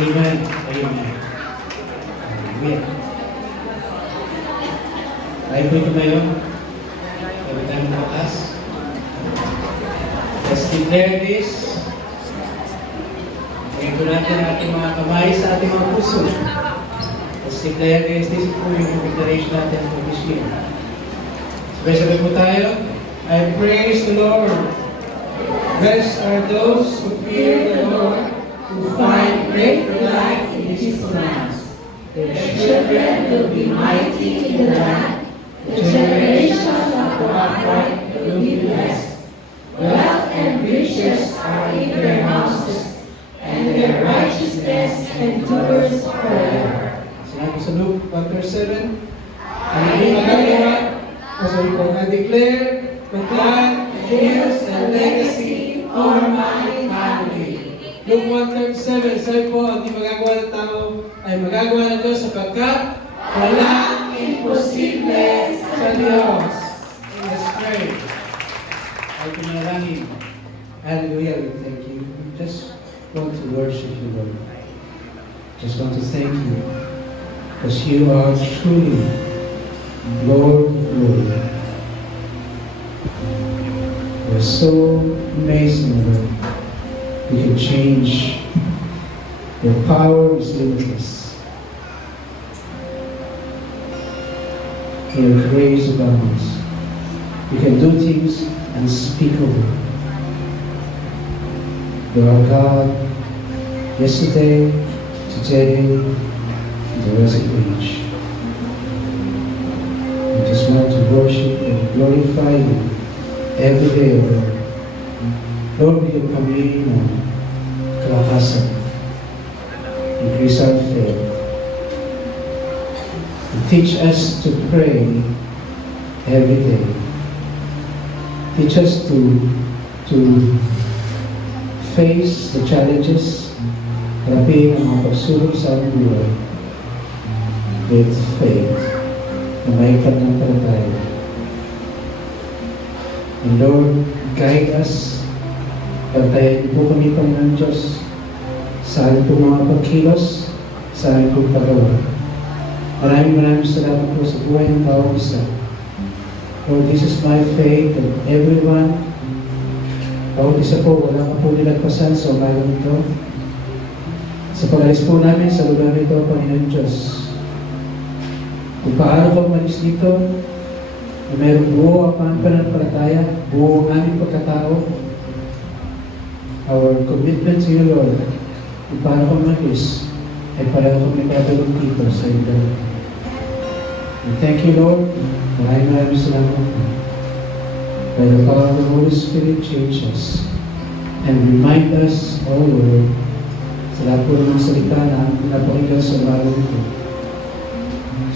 Amen. Amen. Hallelujah. Tayo po tumayo. Every time na class. Let's declare this. Ngayon po natin ang ating mga kamay sa ating mga puso. Let's declare this. This is po yung declaration natin for this year. Sabay-sabay po tayo. I praise the Lord. Blessed are those who fear the Lord, who find great delight in His commands. Their children will be mighty in the land. The generation of the upright will be blessed. Wealth and riches are in their houses, and their righteousness endures forever. Sinabi sa Luke 1:7, I declare the plan, gifts, and legacy for my family. Luke 1:7, sabi po, ang di magagawa ng tao ay magagawa ng Diyos sapagkat walang imposible sa Diyos. Let's pray. Ay pinalangin. Hallelujah, we thank you. We just want to worship you, Lord. Just want to thank you because you are truly Lord of Lord. You're so amazing, Lord. You can change. Your power is limitless. Your grace abounds. You can do things unspeakable. You are God yesterday, today, and the rest of the age. We just want to worship and glorify you every day, Lord. Lord, bigyan kami ng kalakasan. Increase our faith. And teach us to pray every day. Teach us to face the challenges, harapin ang mga pagsulong sa aming buhay with faith na may pananampalataya. And Lord, guide us. Bantayan po kami, Panginoon Diyos, sa aming po mga pagkilos, sa aming po pagawa. Maraming salamat po sa buhay ng bawat isa. Lord, this is my faith and everyone. Bawat isa po, wala pa po nilagpasan sa umaga nito. Sa pag-alis po namin sa lugar nito, Panginoon Diyos. Kung paano ka umalis dito, na mayroong buo ang pananampalataya, buo ang aming pagkatao, our commitment to you, Lord, kung paano ka umalis, ay pareho kami katulog dito sa iyo. And thank you, Lord. Maraming salamat po. By the power of the Holy Spirit, change us and remind us, oh Lord, sa lahat po ng salita na napakinggan sa umaga nito.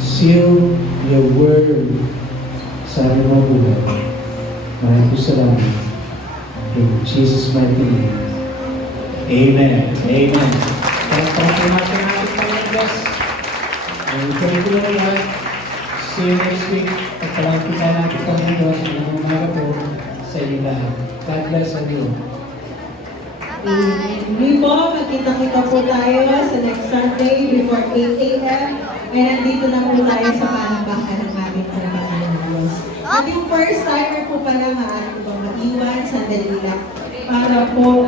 Seal your word sa aming mga buhay. Maraming po salamat. In Jesus' mighty name. Amen. Amen. Para natin ang Panginoon Diyos. And pray po na lahat. See you next week. At palangkitan natin Panginoon Diyos ng umaga po sa inyo lahat. God bless everyone. Muli po, magkita-kita po tayo sa next Sunday before 8 a.m. And nandito na po tayo sa panambakan ng ating Panginoon Diyos. At yung first timer po pala maaari po maiwan, sandali lang, para po